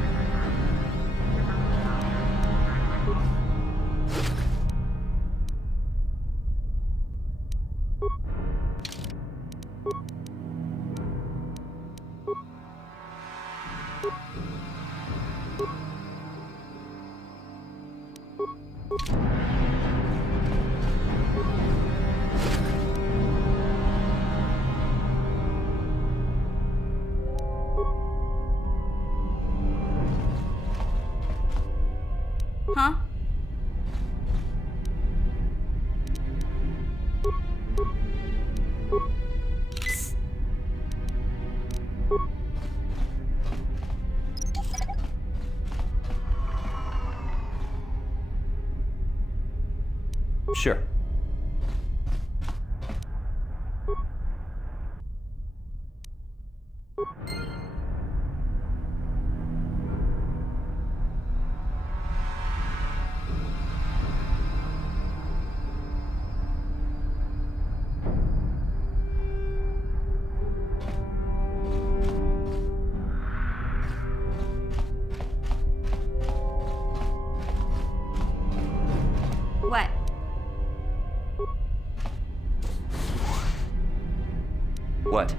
Huh? Sure. What? What?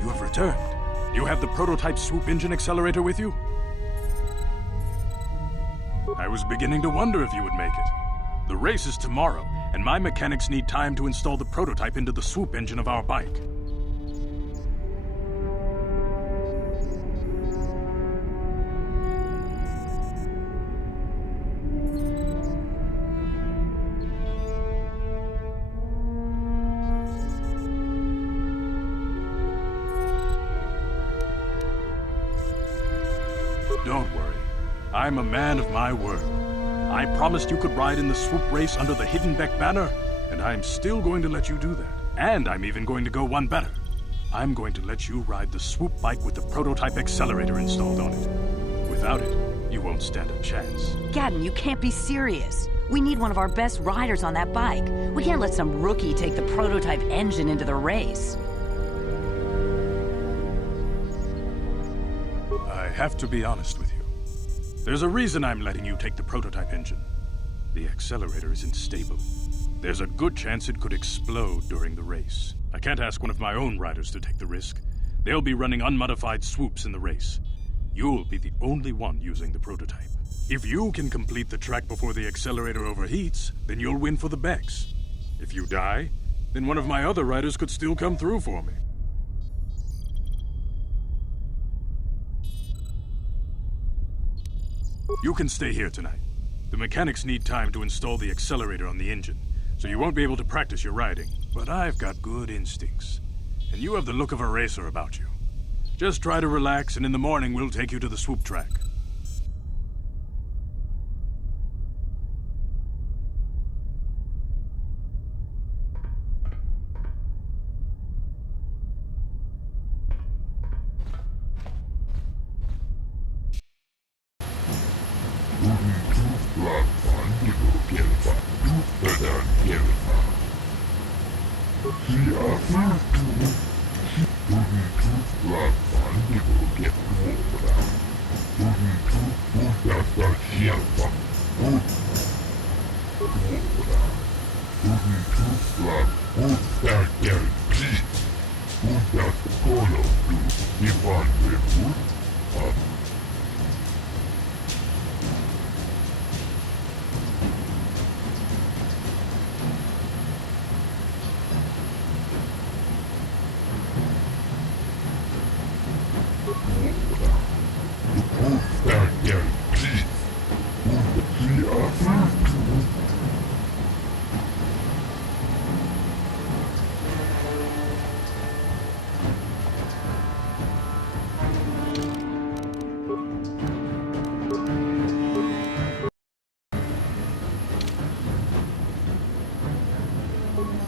You have returned. You have the prototype swoop engine accelerator with you? I was beginning to wonder if you would make it. The race is tomorrow, and my mechanics need time to install the prototype into the swoop engine of our bike. Don't worry. I'm a man of my word. I promised you could ride in the swoop race under the Hidden Beck banner, and I'm still going to let you do that. And I'm even going to go one better. I'm going to let you ride the swoop bike with the prototype accelerator installed on it. Without it, you won't stand a chance. Gadden, you can't be serious. We need one of our best riders on that bike. We can't let some rookie take the prototype engine into the race. I have to be honest with you. There's a reason I'm letting you take the prototype engine. The accelerator isn't stable. There's a good chance it could explode during the race. I can't ask one of my own riders to take the risk. They'll be running unmodified swoops in the race. You'll be the only one using the prototype. If you can complete the track before the accelerator overheats, then you'll win for the Bex. If you die, then one of my other riders could still come through for me. You can stay here tonight. The mechanics need time to install the accelerator on the engine, so you won't be able to practice your riding. But I've got good instincts, and you have the look of a racer about you. Just try to relax, and in the morning we'll take you to the swoop track.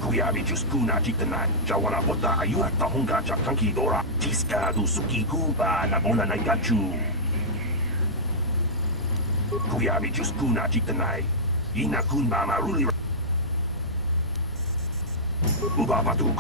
Kuyabi Juskuna Jitanan, Jawana Bota Ayuata Honga Jakanki Dora, Tiska du Suki Kuba Nabona Nagachu. Kuyabi Juskuna Jitanai, Ina Kunba Maruli Ubabatu.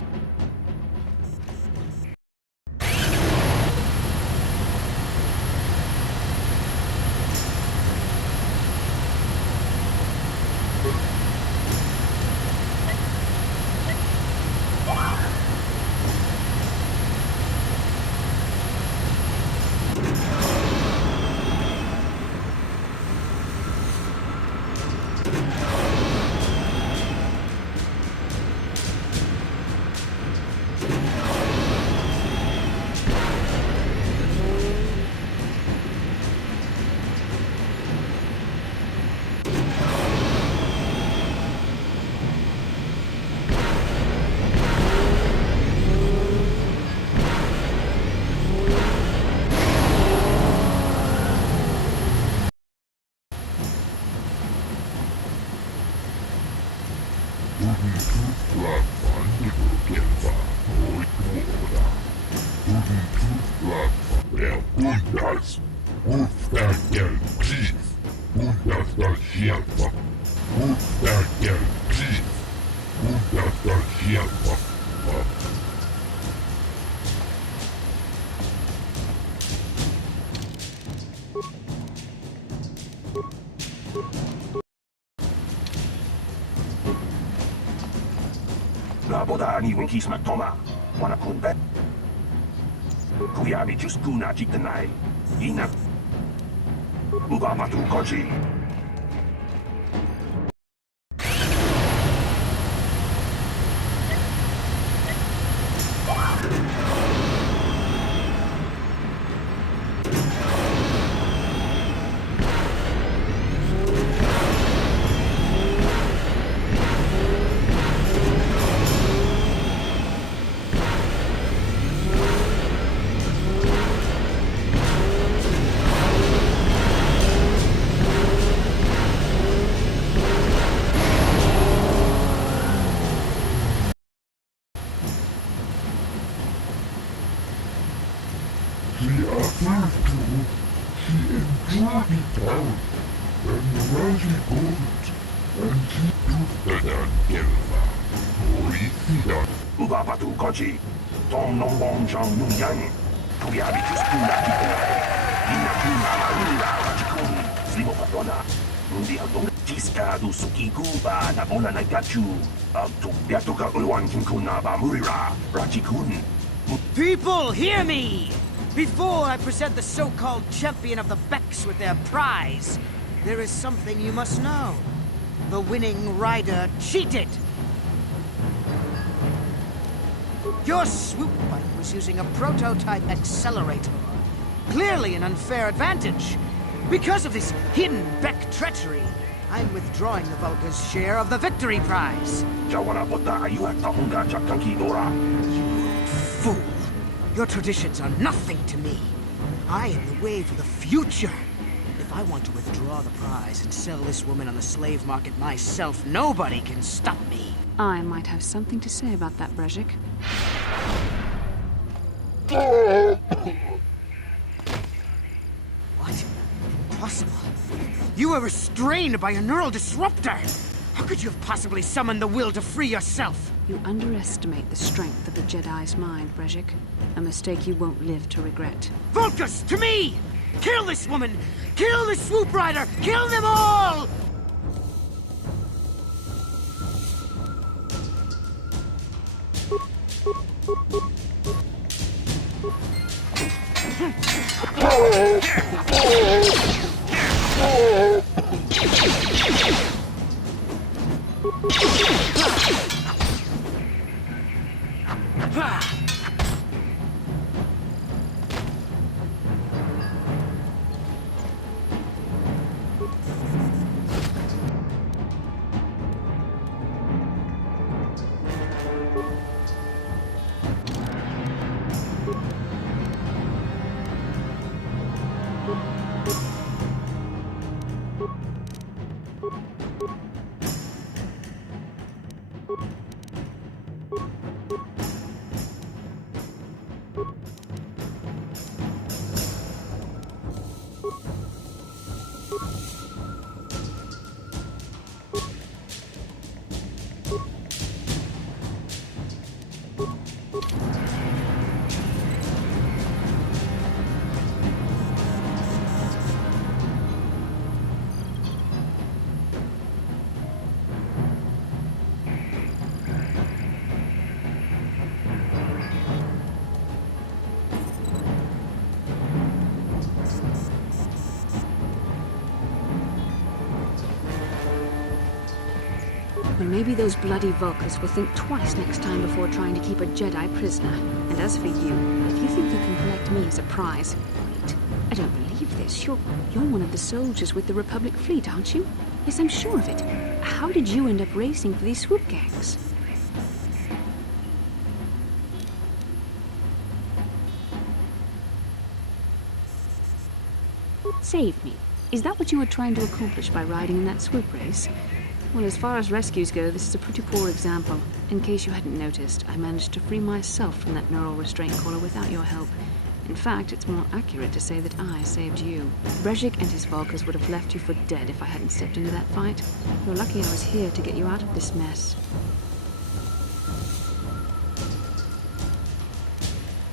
Labodani Winkis Matoma, Wanakunbe. Kuyabi Juskuna Jitanai, Ina Ubabatu Koji. Ubabatu Koji, Tom Nombong Jang Yung Yang, Kuyabi Juskuna Jitanai. People, hear me! Before I present the so-called champion of the Becks with their prize, there is something you must know. The winning rider cheated! Your swoop bike was using a prototype accelerator. Clearly an unfair advantage. Because of this hidden Beck treachery, I'm withdrawing the Vulca's share of the victory prize. You fool! Your traditions are nothing to me. I am the way for the future. If I want to withdraw the prize and sell this woman on the slave market myself, nobody can stop me. I might have something to say about that, Brezhik. What? Impossible. You were restrained by a neural disruptor. How could you have possibly summoned the will to free yourself? You underestimate the strength of the Jedi's mind, Brezhik. A mistake you won't live to regret. Vulcus, to me! Kill this woman! Kill the swoop rider! Kill them all! Well, maybe those bloody Vulcans will think twice next time before trying to keep a Jedi prisoner. And as for you, if you think you can collect me as a prize... Wait, I don't believe this. You're one of the soldiers with the Republic fleet, aren't you? Yes, I'm sure of it. How did you end up racing for these swoop gangs? Save me. Is that what you were trying to accomplish by riding in that swoop race? Well, as far as rescues go, this is a pretty poor example. In case you hadn't noticed, I managed to free myself from that neural restraint collar without your help. In fact, it's more accurate to say that I saved you. Brezhik and his Vulcans would have left you for dead if I hadn't stepped into that fight. You're lucky I was here to get you out of this mess.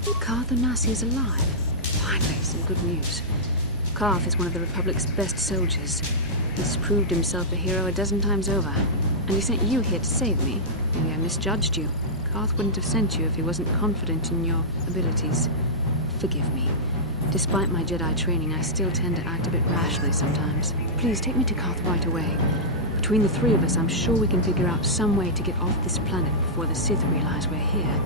Karth Onasi is alive. Finally, some good news. Karth is one of the Republic's best soldiers. He's proved himself a hero a dozen times over. And he sent you here to save me. Maybe I misjudged you. Karth wouldn't have sent you if he wasn't confident in your abilities. Forgive me. Despite my Jedi training, I still tend to act a bit rashly sometimes. Please take me to Karth right away. Between the three of us, I'm sure we can figure out some way to get off this planet before the Sith realize we're here.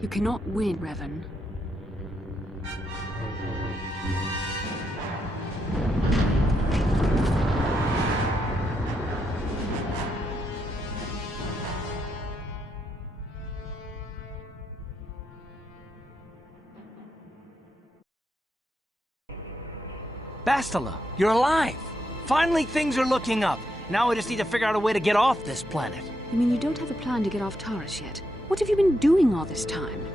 You cannot win, Revan. Bastila, you're alive! Finally, things are looking up. Now I just need to figure out a way to get off this planet. You mean you don't have a plan to get off Taris yet? What have you been doing all this time?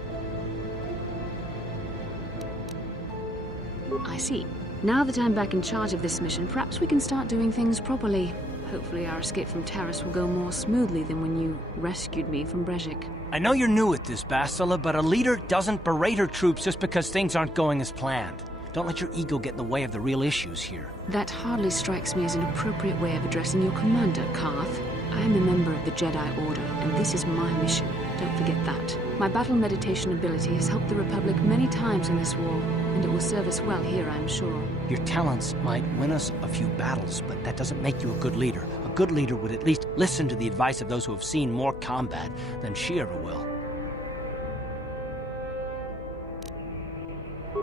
I see. Now that I'm back in charge of this mission, perhaps we can start doing things properly. Hopefully our escape from Taris will go more smoothly than when you rescued me from Brejik. I know you're new at this, Bastila, but a leader doesn't berate her troops just because things aren't going as planned. Don't let your ego get in the way of the real issues here. That hardly strikes me as an appropriate way of addressing your commander, Karth. I am a member of the Jedi Order, and this is my mission. Don't forget that. My battle meditation ability has helped the Republic many times in this war, and it will serve us well here, I'm sure. Your talents might win us a few battles, but that doesn't make you a good leader. A good leader would at least listen to the advice of those who have seen more combat than she ever will.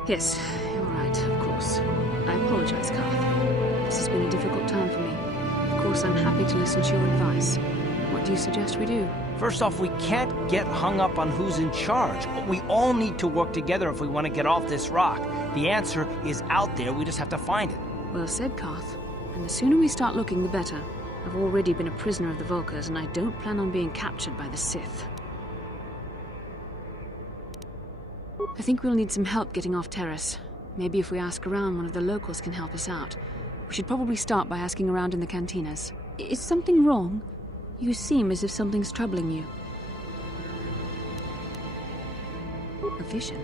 Yes, you're right, of course. I apologize, Karth. This has been a difficult time for me. Of course, I'm happy to listen to your advice. What do you suggest we do? First off, we can't get hung up on who's in charge. We all need to work together if we want to get off this rock. The answer is out there, we just have to find it. Well said, Karth. And the sooner we start looking, the better. I've already been a prisoner of the Vulkars, and I don't plan on being captured by the Sith. I think we'll need some help getting off Taris. Maybe if we ask around, one of the locals can help us out. We should probably start by asking around in the cantinas. Is something wrong? You seem as if something's troubling you. A vision?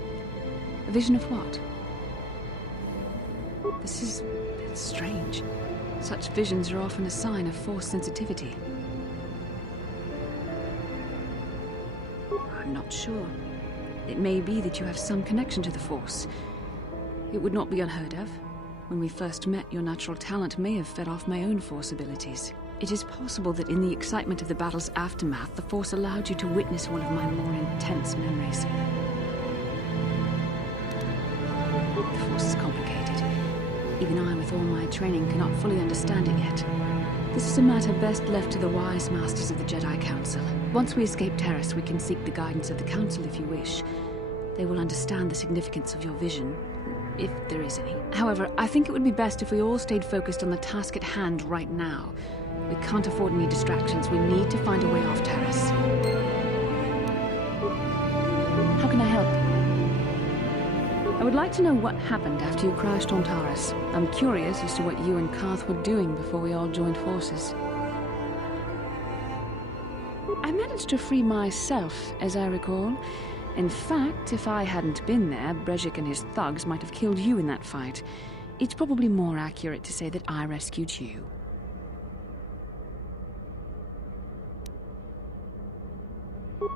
A vision of what? It's strange. Such visions are often a sign of Force sensitivity. I'm not sure. It may be that you have some connection to the Force. It would not be unheard of. When we first met, your natural talent may have fed off my own Force abilities. It is possible that in the excitement of the battle's aftermath, the Force allowed you to witness one of my more intense memories. The Force is complicated. Even I, with all my training, cannot fully understand it yet. This is a matter best left to the wise masters of the Jedi Council. Once we escape Taris, we can seek the guidance of the Council if you wish. They will understand the significance of your vision, if there is any. However, I think it would be best if we all stayed focused on the task at hand right now. We can't afford any distractions. We need to find a way off Taris. How can I help? I would like to know what happened after you crashed on Taris. I'm curious as to what you and Karth were doing before we all joined forces. I managed to free myself, as I recall. In fact, if I hadn't been there, Brejik and his thugs might have killed you in that fight. It's probably more accurate to say that I rescued you.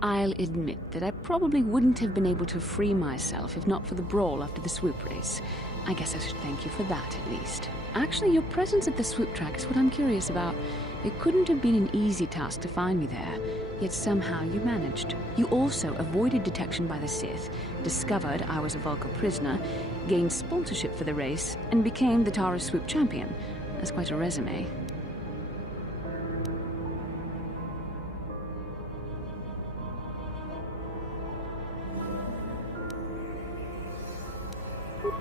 I'll admit that I probably wouldn't have been able to free myself if not for the brawl after the swoop race. I guess I should thank you for that, at least. Actually, your presence at the swoop track is what I'm curious about. It couldn't have been an easy task to find me there, yet somehow you managed. You also avoided detection by the Sith, discovered I was a Vulkar prisoner, gained sponsorship for the race, and became the Taris swoop champion. That's quite a resume.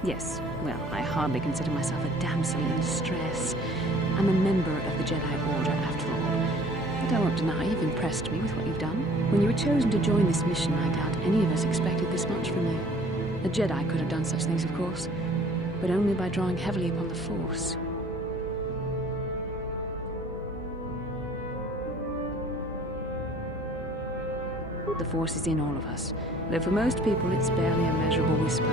Yes, well, I hardly consider myself a damsel in distress. I'm a member of the Jedi Order, after all. But I won't deny you've impressed me with what you've done. When you were chosen to join this mission, I doubt any of us expected this much from you. A Jedi could have done such things, of course, but only by drawing heavily upon the Force. The Force is in all of us, though for most people it's barely a measurable whisper.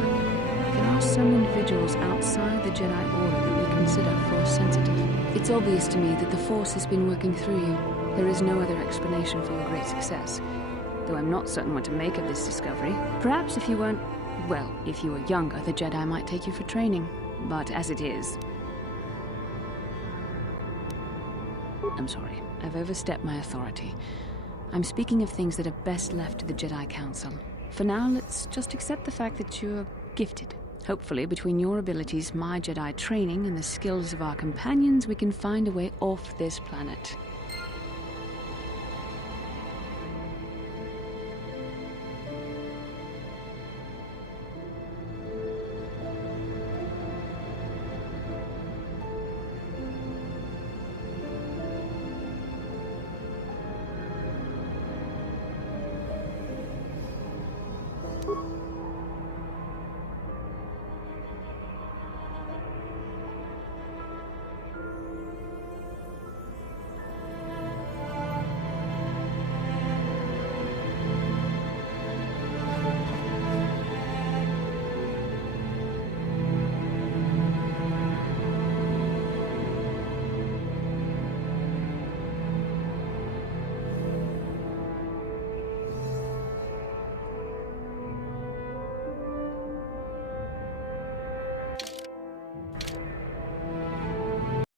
There are some individuals outside the Jedi Order that we consider Force-sensitive. It's obvious to me that the Force has been working through you. There is no other explanation for your great success, though I'm not certain what to make of this discovery. Perhaps if you weren't... well, if you were younger, the Jedi might take you for training. But as it is... I'm sorry. I've overstepped my authority. I'm speaking of things that are best left to the Jedi Council. For now, let's just accept the fact that you're gifted. Hopefully, between your abilities, my Jedi training, and the skills of our companions, we can find a way off this planet.